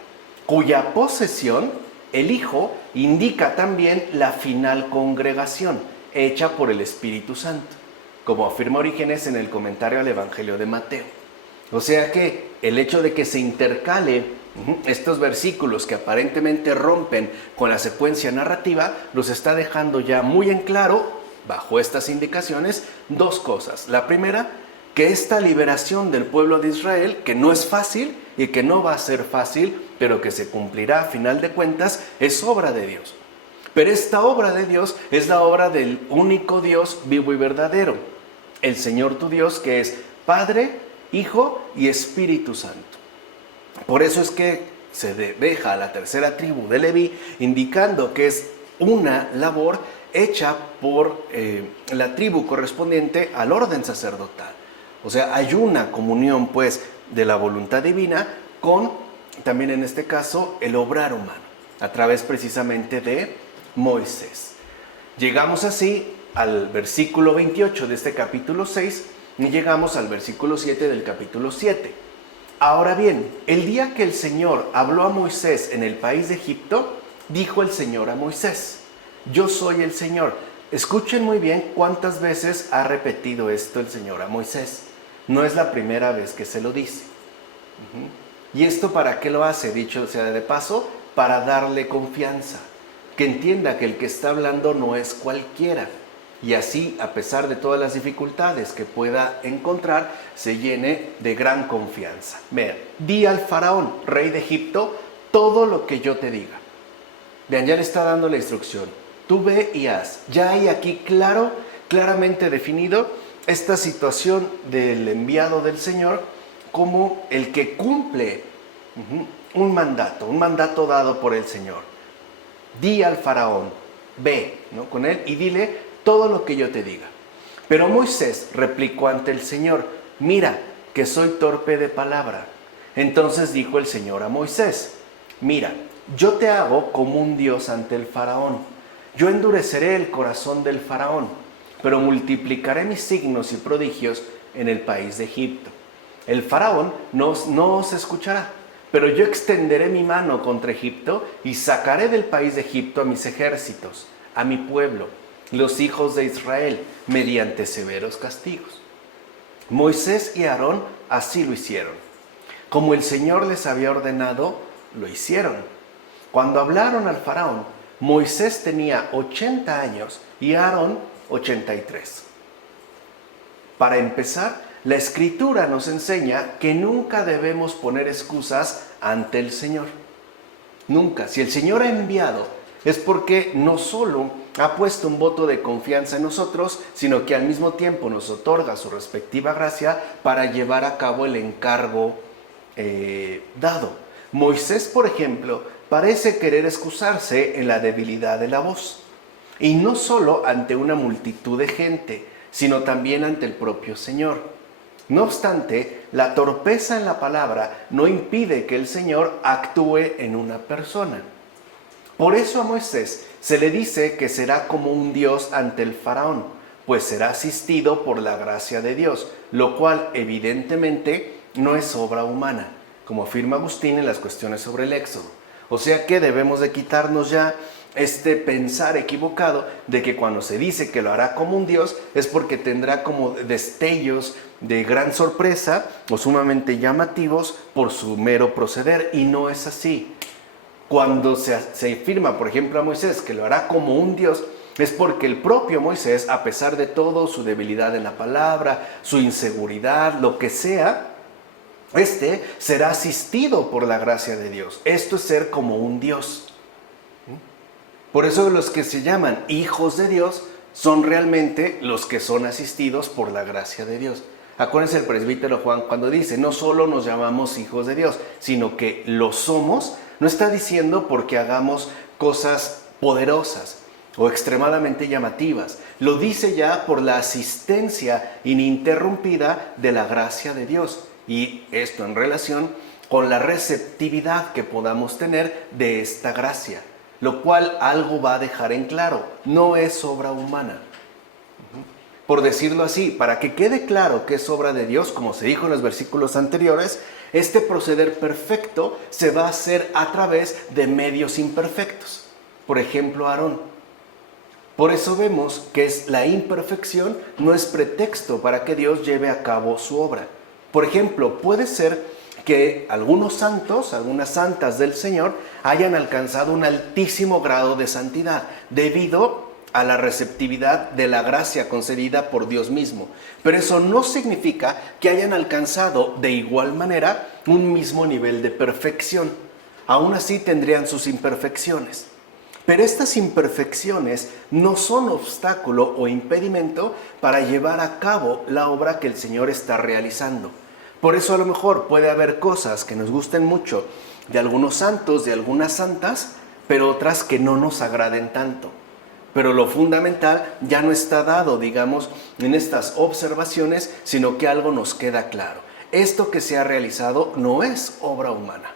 cuya posesión, el Hijo, indica también la final congregación, hecha por el Espíritu Santo, como afirma Orígenes en el comentario al Evangelio de Mateo. O sea que el hecho de que se intercale estos versículos que aparentemente rompen con la secuencia narrativa, los está dejando ya muy en claro, bajo estas indicaciones, 2 cosas. La primera, que esta liberación del pueblo de Israel, que no es fácil y que no va a ser fácil, pero que se cumplirá a final de cuentas, es obra de Dios. Pero esta obra de Dios es la obra del único Dios vivo y verdadero, el Señor tu Dios, que es Padre, Hijo y Espíritu Santo. Por eso es que se deja a la tercera tribu de Leví, indicando que es una labor hecha por la tribu correspondiente al orden sacerdotal. O sea, hay una comunión pues de la voluntad divina con, también en este caso, el obrar humano, a través precisamente de Moisés. Llegamos así al versículo 28 de este capítulo 6 y llegamos al versículo 7 del capítulo 7. Ahora bien, el día que el Señor habló a Moisés en el país de Egipto, dijo el Señor a Moisés: yo soy el Señor. Escuchen muy bien cuántas veces ha repetido esto el Señor a Moisés. No es la primera vez que se lo dice. ¿Y esto para qué lo hace? Dicho sea de paso, para darle confianza, que entienda que el que está hablando no es cualquiera. Y así, a pesar de todas las dificultades que pueda encontrar, se llene de gran confianza. Vean, di al faraón, rey de Egipto, todo lo que yo te diga. Vean, ya le está dando la instrucción. Tú ve y haz. Ya hay aquí claramente definido esta situación del enviado del Señor como el que cumple un mandato dado por el Señor. Di al faraón, ve, ¿no?, con él y dile todo lo que yo te diga. Pero Moisés replicó ante el Señor: mira, que soy torpe de palabra. Entonces dijo el Señor a Moisés: mira, yo te hago como un Dios ante el faraón. Yo endureceré el corazón del faraón, pero multiplicaré mis signos y prodigios en el país de Egipto. El faraón no os escuchará, pero yo extenderé mi mano contra Egipto y sacaré del país de Egipto a mis ejércitos, a mi pueblo, los hijos de Israel, mediante severos castigos. Moisés y Aarón así lo hicieron. Como el Señor les había ordenado, lo hicieron. Cuando hablaron al faraón, Moisés tenía 80 años y Aarón 83. Para empezar, la Escritura nos enseña que nunca debemos poner excusas ante el Señor. Nunca. Si el Señor ha enviado, es porque no solo ha puesto un voto de confianza en nosotros, sino que al mismo tiempo nos otorga su respectiva gracia para llevar a cabo el encargo dado. Moisés, por ejemplo, parece querer excusarse en la debilidad de la voz. Y no solo ante una multitud de gente, sino también ante el propio Señor. No obstante, la torpeza en la palabra no impide que el Señor actúe en una persona. Por eso a Moisés se le dice que será como un Dios ante el faraón, pues será asistido por la gracia de Dios, lo cual evidentemente no es obra humana, como afirma Agustín en las cuestiones sobre el Éxodo. O sea que debemos de quitarnos ya este pensar equivocado de que cuando se dice que lo hará como un Dios es porque tendrá como destellos de gran sorpresa o sumamente llamativos por su mero proceder, y no es así. Cuando se afirma, por ejemplo, a Moisés que lo hará como un Dios, es porque el propio Moisés, a pesar de todo, su debilidad en la palabra, su inseguridad, lo que sea, será asistido por la gracia de Dios. Esto es ser como un Dios. Por eso los que se llaman hijos de Dios son realmente los que son asistidos por la gracia de Dios. Acuérdense el presbítero Juan cuando dice, no solo nos llamamos hijos de Dios, sino que lo somos. No está diciendo porque hagamos cosas poderosas o extremadamente llamativas. Lo dice ya por la asistencia ininterrumpida de la gracia de Dios. Y esto en relación con la receptividad que podamos tener de esta gracia. Lo cual algo va a dejar en claro, no es obra humana. Por decirlo así, para que quede claro que es obra de Dios, como se dijo en los versículos anteriores, este proceder perfecto se va a hacer a través de medios imperfectos. Por ejemplo, Aarón. Por eso vemos que la imperfección no es pretexto para que Dios lleve a cabo su obra. Por ejemplo, puede ser que algunos santos, algunas santas del Señor, hayan alcanzado un altísimo grado de santidad debido a la receptividad de la gracia concedida por Dios mismo. Pero eso no significa que hayan alcanzado de igual manera un mismo nivel de perfección. Aún así tendrían sus imperfecciones. Pero estas imperfecciones no son obstáculo o impedimento para llevar a cabo la obra que el Señor está realizando. Por eso a lo mejor puede haber cosas que nos gusten mucho de algunos santos, de algunas santas, pero otras que no nos agraden tanto. Pero lo fundamental ya no está dado, digamos, en estas observaciones, sino que algo nos queda claro. Esto que se ha realizado no es obra humana.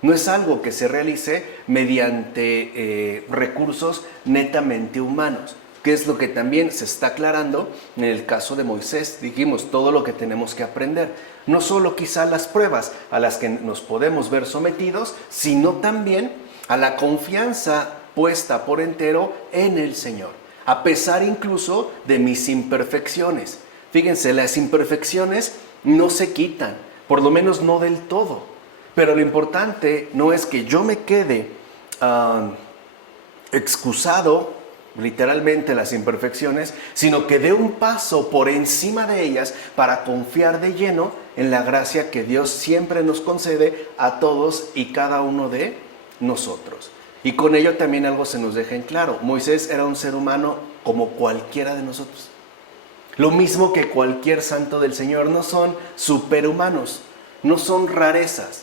No es algo que se realice mediante recursos netamente humanos, que es lo que también se está aclarando en el caso de Moisés. Dijimos todo lo que tenemos que aprender. No solo quizá las pruebas a las que nos podemos ver sometidos, sino también a la confianza puesta por entero en el Señor, a pesar incluso de mis imperfecciones. Fíjense, las imperfecciones no se quitan, por lo menos no del todo. Pero lo importante no es que yo me quede excusado, literalmente, las imperfecciones, sino que dé un paso por encima de ellas para confiar de lleno en la gracia que Dios siempre nos concede a todos y cada uno de nosotros. Y con ello también algo se nos deja en claro. Moisés era un ser humano como cualquiera de nosotros. Lo mismo que cualquier santo del Señor, no son superhumanos, no son rarezas.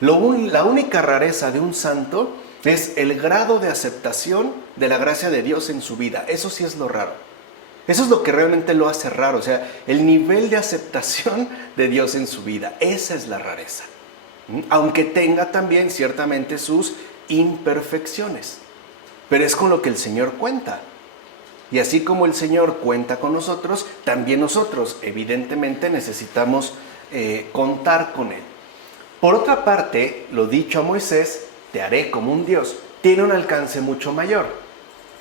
La única rareza de un santo es el grado de aceptación de la gracia de Dios en su vida. Eso sí es lo raro. Eso es lo que realmente lo hace raro. O sea, el nivel de aceptación de Dios en su vida. Esa es la rareza. Aunque tenga también ciertamente sus imperfecciones. Pero es con lo que el Señor cuenta. Y así como el Señor cuenta con nosotros, también nosotros evidentemente necesitamos contar con Él. Por otra parte, lo dicho a Moisés, te haré como un Dios, tiene un alcance mucho mayor.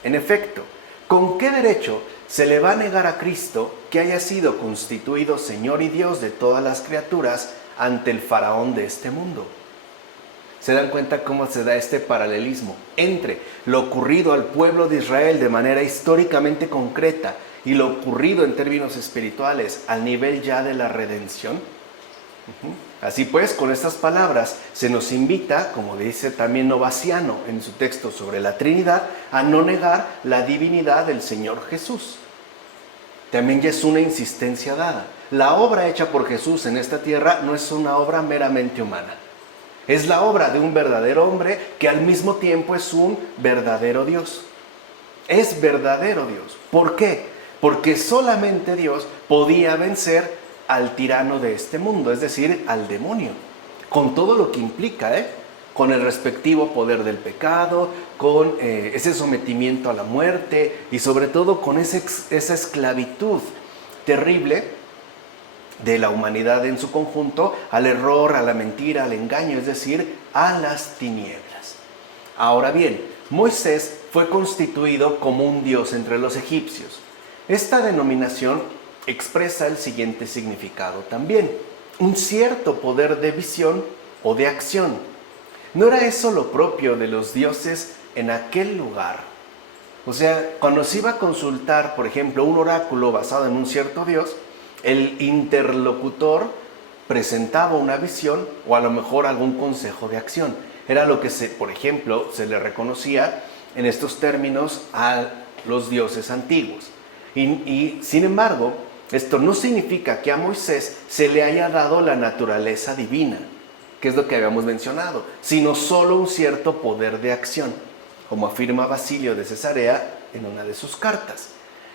En efecto, ¿con qué derecho se le va a negar a Cristo que haya sido constituido Señor y Dios de todas las criaturas ante el faraón de este mundo? ¿Se dan cuenta cómo se da este paralelismo entre lo ocurrido al pueblo de Israel de manera históricamente concreta y lo ocurrido en términos espirituales al nivel ya de la redención? Así pues, con estas palabras se nos invita, como dice también Novaciano en su texto sobre la Trinidad, a no negar la divinidad del Señor Jesús. También ya es una insistencia dada. La obra hecha por Jesús en esta tierra no es una obra meramente humana. Es la obra de un verdadero hombre que al mismo tiempo es un verdadero Dios. Es verdadero Dios. ¿Por qué? Porque solamente Dios podía vencer al tirano de este mundo, es decir, al demonio, con todo lo que implica, con el respectivo poder del pecado, con ese sometimiento a la muerte y sobre todo con esa esclavitud terrible de la humanidad en su conjunto al error, a la mentira, al engaño, es decir, a las tinieblas. Ahora bien, Moisés fue constituido como un dios entre los egipcios. Esta denominación expresa el siguiente significado también: un cierto poder de visión o de acción. ¿No era eso lo propio de los dioses en aquel lugar? O sea, cuando se iba a consultar, por ejemplo, un oráculo basado en un cierto dios, el interlocutor presentaba una visión o a lo mejor algún consejo de acción. Era lo que, por ejemplo, se le reconocía en estos términos a los dioses antiguos. Y sin embargo, esto no significa que a Moisés se le haya dado la naturaleza divina, que es lo que habíamos mencionado, sino solo un cierto poder de acción, como afirma Basilio de Cesarea en una de sus cartas.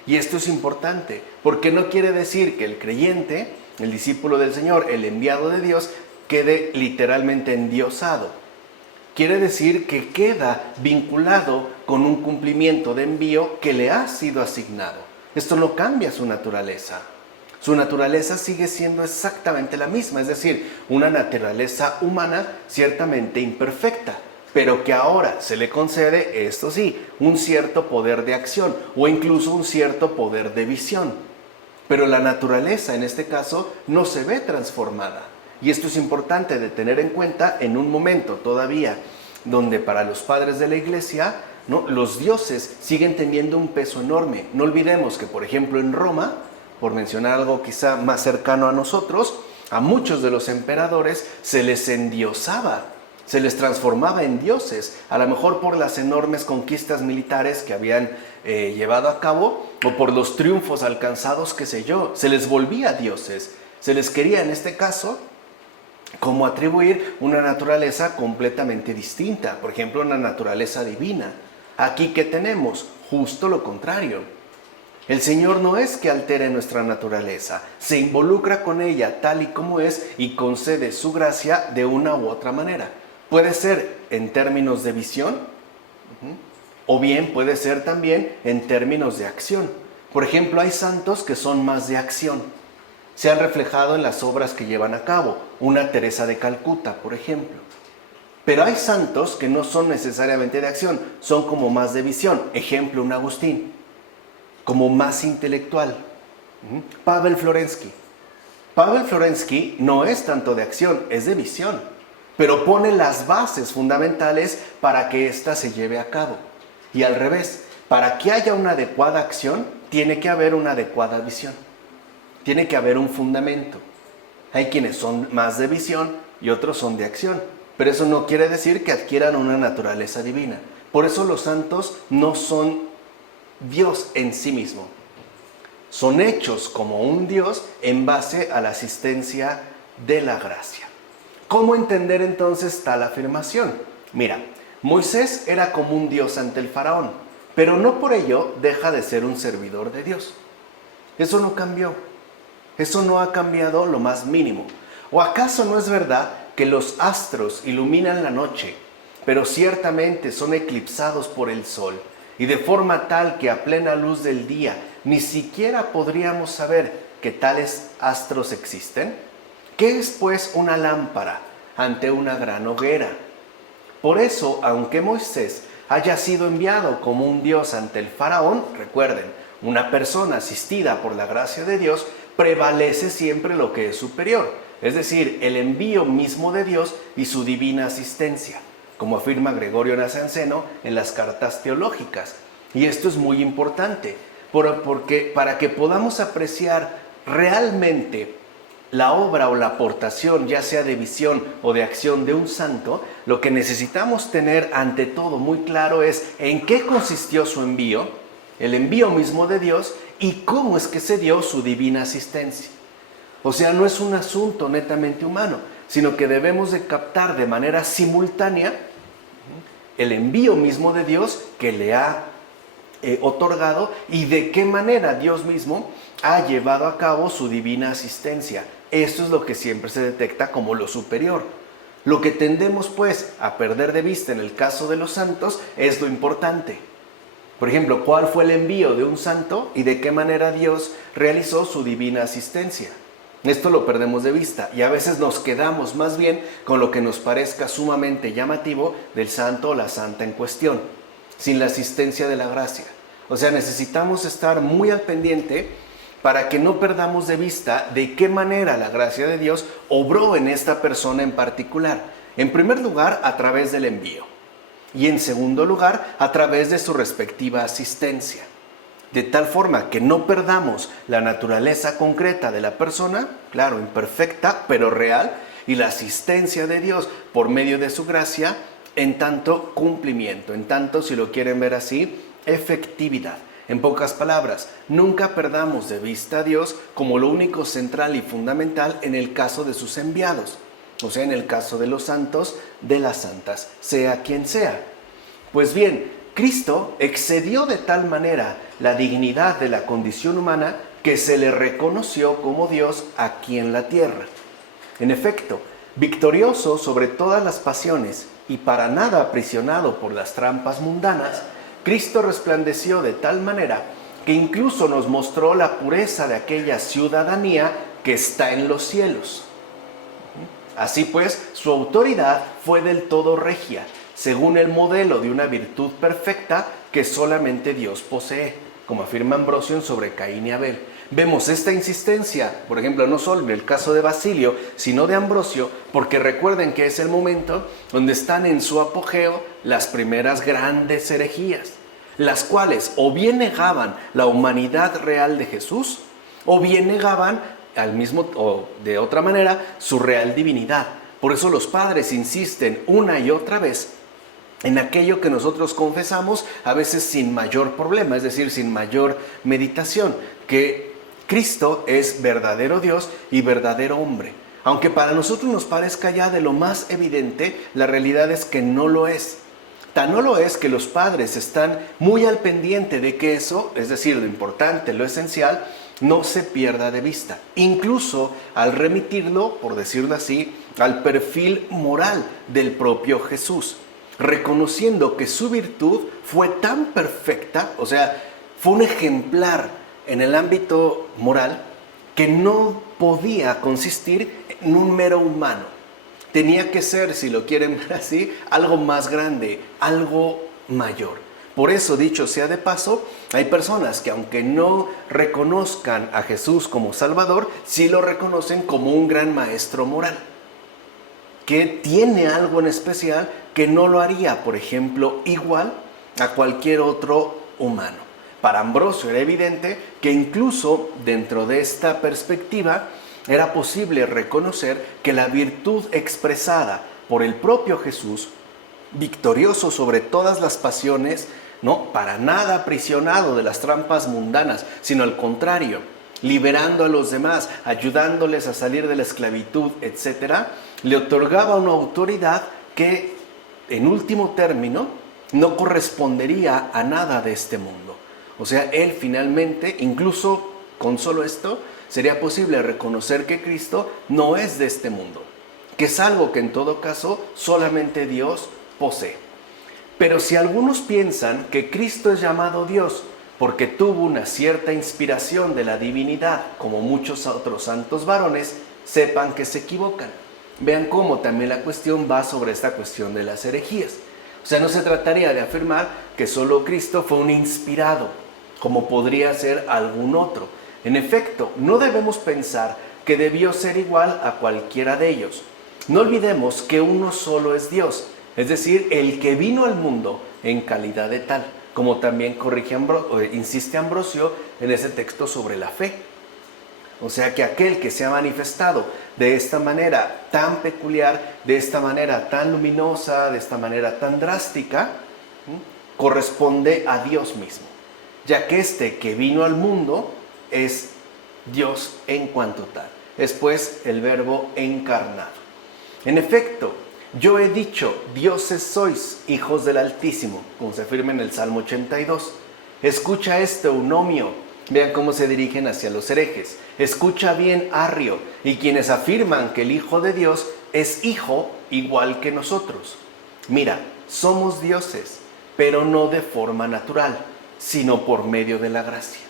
Y esto es importante, porque no quiere decir que el creyente, el discípulo del Señor, el enviado de Dios, quede literalmente endiosado. Quiere decir que queda vinculado con un cumplimiento de envío que le ha sido asignado. Esto no cambia su naturaleza. Su naturaleza sigue siendo exactamente la misma, es decir, una naturaleza humana ciertamente imperfecta, pero que ahora se le concede, esto sí, un cierto poder de acción o incluso un cierto poder de visión. Pero la naturaleza en este caso no se ve transformada. Y esto es importante de tener en cuenta en un momento todavía donde para los padres de la iglesia, ¿no?, los dioses siguen teniendo un peso enorme. No olvidemos que, por ejemplo, en Roma, por mencionar algo quizá más cercano a nosotros, a muchos de los emperadores se les endiosaba, se les transformaba en dioses, a lo mejor por las enormes conquistas militares que habían llevado a cabo o por los triunfos alcanzados, qué sé yo, se les volvía dioses, se les quería en este caso como atribuir una naturaleza completamente distinta, por ejemplo una naturaleza divina. Aquí, ¿qué tenemos? Justo lo contrario. El Señor no es que altere nuestra naturaleza, se involucra con ella tal y como es y concede su gracia de una u otra manera. Puede ser en términos de visión, o bien puede ser también en términos de acción. Por ejemplo, hay santos que son más de acción. Se han reflejado en las obras que llevan a cabo. Una Teresa de Calcuta, por ejemplo. Pero hay santos que no son necesariamente de acción, son como más de visión. Ejemplo, un Agustín, como más intelectual. Pavel Florensky. Pavel Florensky no es tanto de acción, es de visión, pero pone las bases fundamentales para que ésta se lleve a cabo. Y al revés, para que haya una adecuada acción, tiene que haber una adecuada visión. Tiene que haber un fundamento. Hay quienes son más de visión y otros son de acción, pero eso no quiere decir que adquieran una naturaleza divina. Por eso los santos no son Dios en sí mismo. Son hechos como un Dios en base a la asistencia de la gracia. ¿Cómo entender entonces tal afirmación? Mira, Moisés era como un Dios ante el faraón, pero no por ello deja de ser un servidor de Dios. Eso no cambió. Eso no ha cambiado lo más mínimo. ¿O acaso no es verdad que los astros iluminan la noche, pero ciertamente son eclipsados por el sol, y de forma tal que a plena luz del día ni siquiera podríamos saber que tales astros existen? ¿Qué es pues una lámpara ante una gran hoguera? Por eso, aunque Moisés haya sido enviado como un Dios ante el faraón, recuerden, una persona asistida por la gracia de Dios, prevalece siempre lo que es superior, es decir, el envío mismo de Dios y su divina asistencia, como afirma Gregorio Nacianceno en las cartas teológicas. Y esto es muy importante, porque para que podamos apreciar realmente la obra o la aportación, ya sea de visión o de acción de un santo, lo que necesitamos tener ante todo muy claro es en qué consistió su envío, el envío mismo de Dios, y cómo es que se dio su divina asistencia. O sea, no es un asunto netamente humano, sino que debemos de captar de manera simultánea el envío mismo de Dios que le ha otorgado y de qué manera Dios mismo ha llevado a cabo su divina asistencia. Esto es lo que siempre se detecta como lo superior. Lo que tendemos pues a perder de vista en el caso de los santos es lo importante. Por ejemplo, ¿cuál fue el envío de un santo y de qué manera Dios realizó su divina asistencia? Esto lo perdemos de vista y a veces nos quedamos más bien con lo que nos parezca sumamente llamativo del santo o la santa en cuestión, sin la asistencia de la gracia. O sea, necesitamos estar muy al pendiente para que no perdamos de vista de qué manera la gracia de Dios obró en esta persona en particular. En primer lugar, a través del envío. Y en segundo lugar, a través de su respectiva asistencia. De tal forma que no perdamos la naturaleza concreta de la persona, claro, imperfecta, pero real, y la asistencia de Dios por medio de su gracia, en tanto cumplimiento, en tanto, si lo quieren ver así, efectividad. En pocas palabras, nunca perdamos de vista a Dios como lo único central y fundamental en el caso de sus enviados, o sea, en el caso de los santos, de las santas, sea quien sea. Pues bien, Cristo excedió de tal manera la dignidad de la condición humana que se le reconoció como Dios aquí en la tierra. En efecto, victorioso sobre todas las pasiones y para nada aprisionado por las trampas mundanas, Cristo resplandeció de tal manera que incluso nos mostró la pureza de aquella ciudadanía que está en los cielos. Así pues, su autoridad fue del todo regia, según el modelo de una virtud perfecta que solamente Dios posee, como afirma Ambrosio sobre Caín y Abel. Vemos esta insistencia, por ejemplo, no solo en el caso de Basilio, sino de Ambrosio, porque recuerden que es el momento donde están en su apogeo las primeras grandes herejías, las cuales o bien negaban la humanidad real de Jesús, o bien negaban o de otra manera su real divinidad. Por eso los padres insisten una y otra vez en aquello que nosotros confesamos, a veces sin mayor problema, es decir, sin mayor meditación, que Cristo es verdadero Dios y verdadero hombre. Aunque para nosotros nos parezca ya de lo más evidente, la realidad es que no lo es. Tan no lo es que los padres están muy al pendiente de que eso, es decir, lo importante, lo esencial, no se pierda de vista. Incluso al remitirlo, por decirlo así, al perfil moral del propio Jesús, reconociendo que su virtud fue tan perfecta, o sea, fue un ejemplar en el ámbito moral que no podía consistir en un mero humano. Tenía que ser, si lo quieren ver así, algo más grande, algo mayor. Por eso, dicho sea de paso, hay personas que aunque no reconozcan a Jesús como Salvador, sí lo reconocen como un gran maestro moral, que tiene algo en especial que no lo haría, por ejemplo, igual a cualquier otro humano. Para Ambrosio era evidente que incluso dentro de esta perspectiva era posible reconocer que la virtud expresada por el propio Jesús, victorioso sobre todas las pasiones, no para nada aprisionado de las trampas mundanas, sino al contrario, liberando a los demás, ayudándoles a salir de la esclavitud, etc., le otorgaba una autoridad que, en último término, no correspondería a nada de este mundo. O sea, él finalmente, incluso con solo esto, sería posible reconocer que Cristo no es de este mundo, que es algo que en todo caso solamente Dios posee. Pero si algunos piensan que Cristo es llamado Dios porque tuvo una cierta inspiración de la divinidad, como muchos otros santos varones, sepan que se equivocan. Vean cómo también la cuestión va sobre esta cuestión de las herejías. O sea, no se trataría de afirmar que solo Cristo fue un inspirado, como podría ser algún otro. En efecto, no debemos pensar que debió ser igual a cualquiera de ellos. No olvidemos que uno solo es Dios, es decir, el que vino al mundo en calidad de tal, como también insiste Ambrosio en ese texto sobre la fe. O sea que aquel que se ha manifestado de esta manera tan peculiar, de esta manera tan luminosa, de esta manera tan drástica, corresponde a Dios mismo, ya que este que vino al mundo es Dios en cuanto tal. es pues el Verbo encarnado. En efecto, yo he dicho, dioses sois, hijos del Altísimo, como se afirma en el Salmo 82. Escucha esto, Eunomio. Vean cómo se dirigen hacia los herejes. Escucha bien, Arrio, y quienes afirman que el Hijo de Dios es hijo igual que nosotros. Mira, somos dioses, pero no de forma natural, sino por medio de la gracia,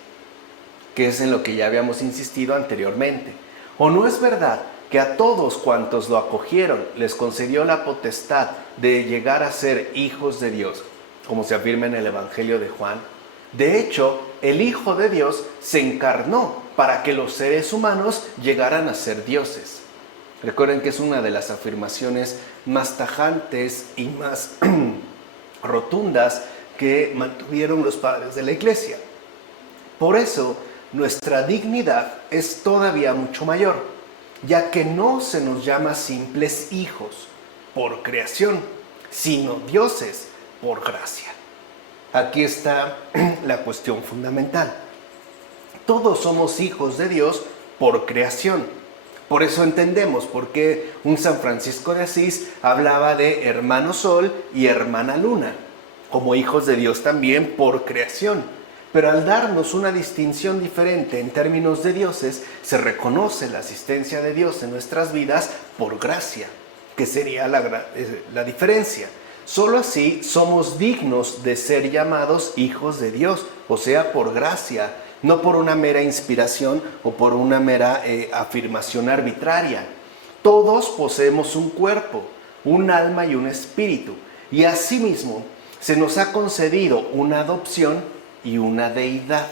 que es en lo que ya habíamos insistido anteriormente. ¿O no es verdad que a todos cuantos lo acogieron les concedió la potestad de llegar a ser hijos de Dios, como se afirma en el Evangelio de Juan? De hecho, el Hijo de Dios se encarnó para que los seres humanos llegaran a ser dioses. Recuerden que es una de las afirmaciones más tajantes y más rotundas que mantuvieron los padres de la Iglesia. Por eso, nuestra dignidad es todavía mucho mayor, ya que no se nos llama simples hijos por creación, sino dioses por gracia. Aquí está la cuestión fundamental. Todos somos hijos de Dios por creación. Por eso entendemos por qué un San Francisco de Asís hablaba de hermano Sol y hermana Luna, como hijos de Dios también por creación. Pero al darnos una distinción diferente en términos de dioses, se reconoce la asistencia de Dios en nuestras vidas por gracia, que sería la diferencia. Solo así somos dignos de ser llamados hijos de Dios, o sea, por gracia, no por una mera inspiración o por una mera afirmación arbitraria. Todos poseemos un cuerpo, un alma y un espíritu, y asimismo se nos ha concedido una adopción y una deidad.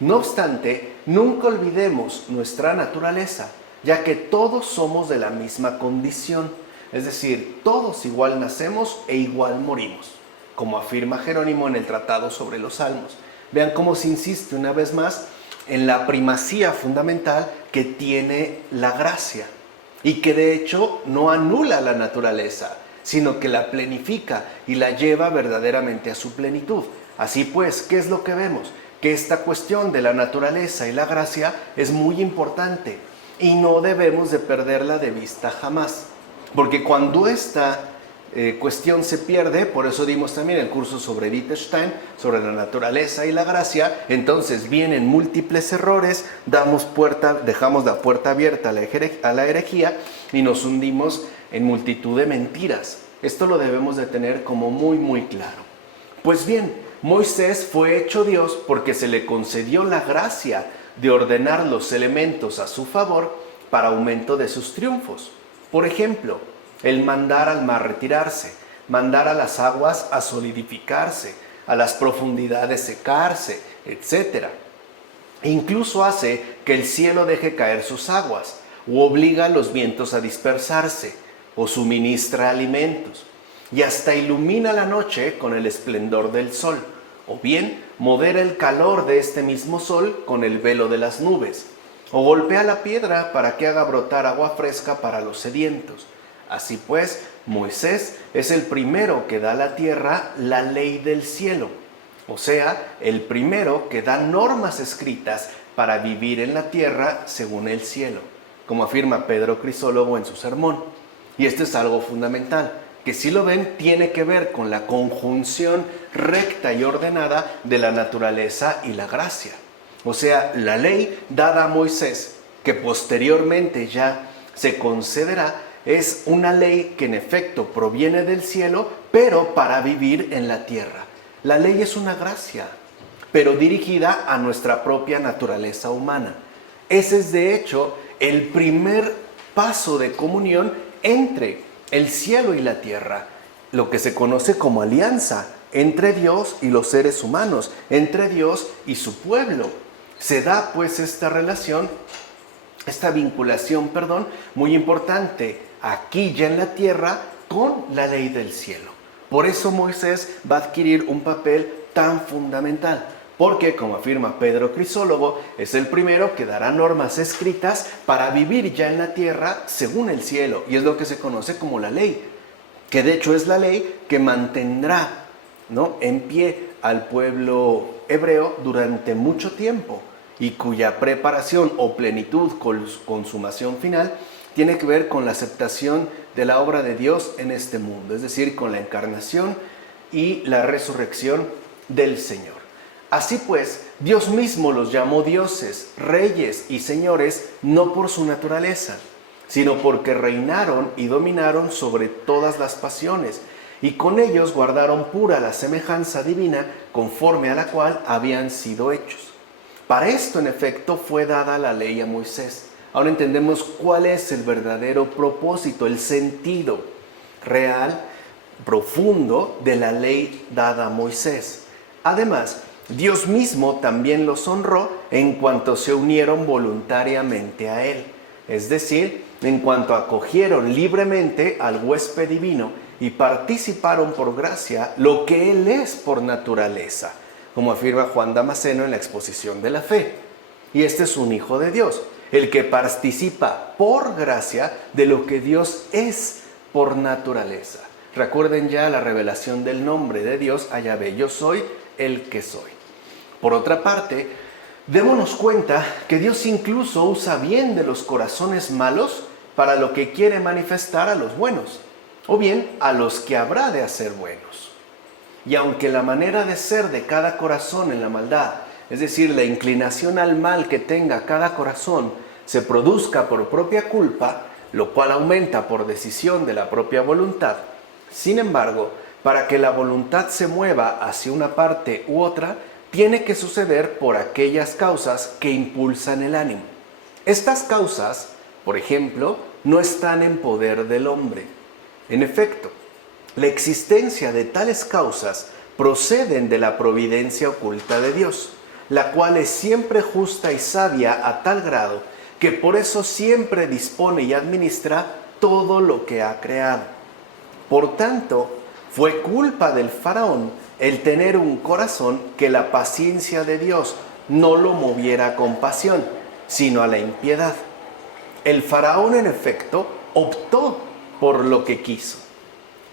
No obstante, nunca olvidemos nuestra naturaleza, ya que todos somos de la misma condición, es decir, todos igual nacemos e igual morimos, como afirma Jerónimo en el Tratado sobre los Salmos. Vean cómo se insiste una vez más en la primacía fundamental que tiene la gracia y que de hecho no anula la naturaleza, sino que la plenifica y la lleva verdaderamente a su plenitud. Así pues, ¿qué es lo que vemos? Que esta cuestión de la naturaleza y la gracia es muy importante y no debemos de perderla de vista jamás. Porque cuando esta cuestión se pierde, por eso dimos también el curso sobre Wittgenstein, sobre la naturaleza y la gracia, entonces vienen múltiples errores, dejamos la puerta abierta a la herejía y nos hundimos en multitud de mentiras. Esto lo debemos de tener como muy, muy claro. Pues bien, Moisés fue hecho Dios porque se le concedió la gracia de ordenar los elementos a su favor para aumento de sus triunfos. Por ejemplo, el mandar al mar retirarse, mandar a las aguas a solidificarse, a las profundidades secarse, etc. E incluso hace que el cielo deje caer sus aguas, o obliga a los vientos a dispersarse, o suministra alimentos, y hasta ilumina la noche con el esplendor del sol, o bien modera el calor de este mismo sol con el velo de las nubes, o golpea la piedra para que haga brotar agua fresca para los sedientos. Así pues, Moisés es el primero que da a la tierra la ley del cielo, o sea, el primero que da normas escritas para vivir en la tierra según el cielo, como afirma Pedro Crisólogo en su sermón. Y esto es algo fundamental, que si lo ven, tiene que ver con la conjunción recta y ordenada de la naturaleza y la gracia. O sea, la ley dada a Moisés, que posteriormente ya se concederá, es una ley que en efecto proviene del cielo, pero para vivir en la tierra. La ley es una gracia, pero dirigida a nuestra propia naturaleza humana. Ese es de hecho el primer paso de comunión entre el cielo y la tierra, lo que se conoce como alianza entre Dios y los seres humanos, entre Dios y su pueblo. Se da pues esta relación, esta vinculación, muy importante aquí ya en la tierra con la ley del cielo. Por eso Moisés va a adquirir un papel tan fundamental, porque como afirma Pedro Crisólogo, es el primero que dará normas escritas para vivir ya en la tierra según el cielo, y es lo que se conoce como la ley, que de hecho es la ley que mantendrá, ¿no?, en pie al pueblo hebreo durante mucho tiempo. y cuya preparación o plenitud, consumación final, tiene que ver con la aceptación de la obra de Dios en este mundo, es decir, con la encarnación y la resurrección del Señor. Así pues, Dios mismo los llamó dioses, reyes y señores, no por su naturaleza, sino porque reinaron y dominaron sobre todas las pasiones, y con ellos guardaron pura la semejanza divina conforme a la cual habían sido hechos. Para esto, en efecto, fue dada la ley a Moisés. Ahora entendemos cuál es el verdadero propósito, el sentido real, profundo de la ley dada a Moisés. Además, Dios mismo también los honró en cuanto se unieron voluntariamente a Él, es decir, en cuanto acogieron libremente al huésped divino y participaron por gracia lo que Él es por naturaleza, como afirma Juan Damasceno en la exposición de la fe. Y este es un hijo de Dios, el que participa por gracia de lo que Dios es por naturaleza. Recuerden ya la revelación del nombre de Dios a Yahvé: yo soy el que soy. Por otra parte, démonos cuenta que Dios incluso usa bien de los corazones malos para lo que quiere manifestar a los buenos, o bien a los que habrá de hacer buenos. Y aunque la manera de ser de cada corazón en la maldad, es decir, la inclinación al mal que tenga cada corazón, se produzca por propia culpa, lo cual aumenta por decisión de la propia voluntad, sin embargo, para que la voluntad se mueva hacia una parte u otra, tiene que suceder por aquellas causas que impulsan el ánimo. Estas causas, por ejemplo, no están en poder del hombre. En efecto, la existencia de tales causas proceden de la providencia oculta de Dios, la cual es siempre justa y sabia a tal grado que por eso siempre dispone y administra todo lo que ha creado. Por tanto, fue culpa del faraón el tener un corazón que la paciencia de Dios no lo moviera a compasión, sino a la impiedad. El faraón, en efecto, optó por lo que quiso.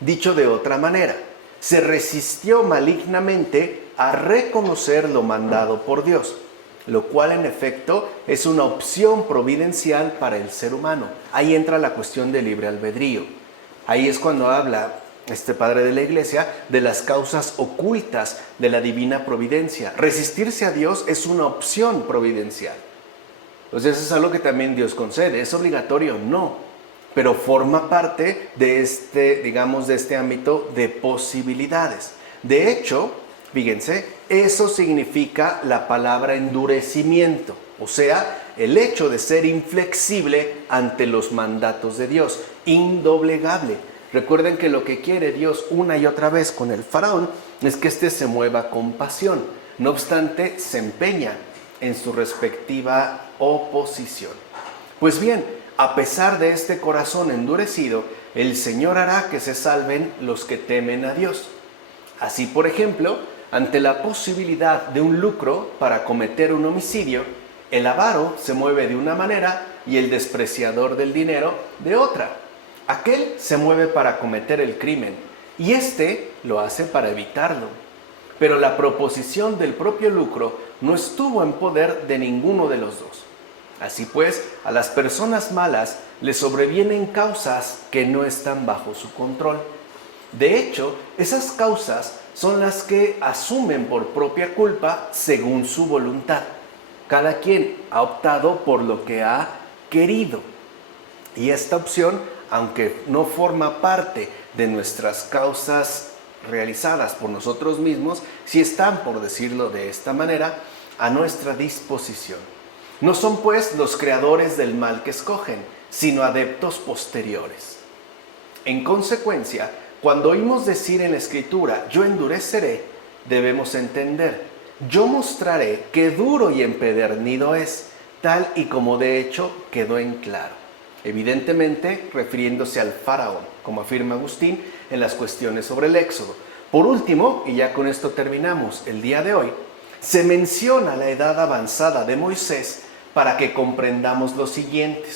Dicho de otra manera, se resistió malignamente a reconocer lo mandado por Dios, lo cual en efecto es una opción providencial para el ser humano. Ahí entra la cuestión del libre albedrío. Ahí es cuando habla este padre de la iglesia de las causas ocultas de la divina providencia. Resistirse a Dios es una opción providencial. Entonces eso es algo que también Dios concede. ¿Es obligatorio? No. Pero forma parte de este ámbito de posibilidades. De hecho, fíjense, eso significa la palabra endurecimiento. O sea, el hecho de ser inflexible ante los mandatos de Dios, indoblegable. Recuerden que lo que quiere Dios una y otra vez con el faraón es que éste se mueva con pasión. No obstante, se empeña en su respectiva oposición. Pues bien, a pesar de este corazón endurecido, el Señor hará que se salven los que temen a Dios. Así, por ejemplo, ante la posibilidad de un lucro para cometer un homicidio, el avaro se mueve de una manera y el despreciador del dinero de otra. Aquel se mueve para cometer el crimen y éste lo hace para evitarlo. Pero la proposición del propio lucro no estuvo en poder de ninguno de los dos. Así pues, a las personas malas les sobrevienen causas que no están bajo su control. De hecho, esas causas son las que asumen por propia culpa según su voluntad. Cada quien ha optado por lo que ha querido. Y esta opción, aunque no forma parte de nuestras causas realizadas por nosotros mismos, sí están, por decirlo de esta manera, a nuestra disposición. No son pues los creadores del mal que escogen, sino adeptos posteriores. En consecuencia, cuando oímos decir en la Escritura, yo endureceré, debemos entender, yo mostraré qué duro y empedernido es, tal y como de hecho quedó en claro. Evidentemente refiriéndose al faraón, como afirma Agustín en las cuestiones sobre el Éxodo. Por último, y ya con esto terminamos el día de hoy, se menciona la edad avanzada de Moisés para que comprendamos lo siguiente.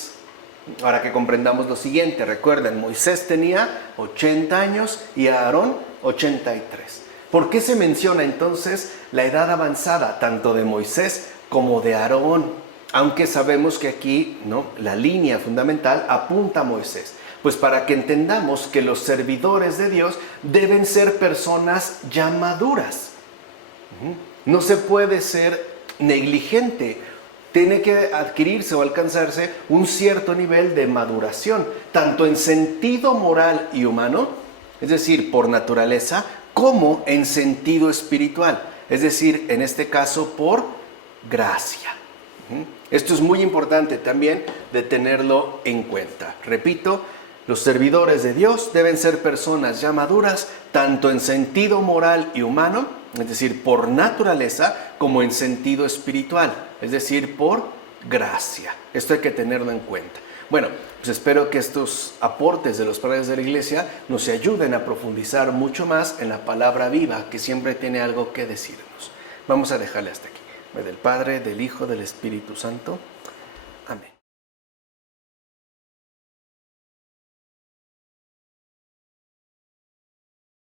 Recuerden, Moisés tenía 80 años y Aarón 83. ¿Por qué se menciona entonces la edad avanzada tanto de Moisés como de Aarón, aunque sabemos que aquí, ¿no?, la línea fundamental apunta a Moisés. Pues para que entendamos que los servidores de Dios deben ser personas ya maduras. No se puede ser negligente. Tiene que adquirirse o alcanzarse un cierto nivel de maduración, tanto en sentido moral y humano, es decir, por naturaleza, como en sentido espiritual, es decir, en este caso, por gracia. Esto es muy importante también de tenerlo en cuenta. Repito, los servidores de Dios deben ser personas ya maduras, tanto en sentido moral y humano, es decir, por naturaleza, como en sentido espiritual, es decir, por gracia. Esto hay que tenerlo en cuenta. Bueno, pues espero que estos aportes de los padres de la Iglesia nos ayuden a profundizar mucho más en la palabra viva, que siempre tiene algo que decirnos. Vamos a dejarle hasta aquí. Del Padre, del Hijo, del Espíritu Santo. Amén.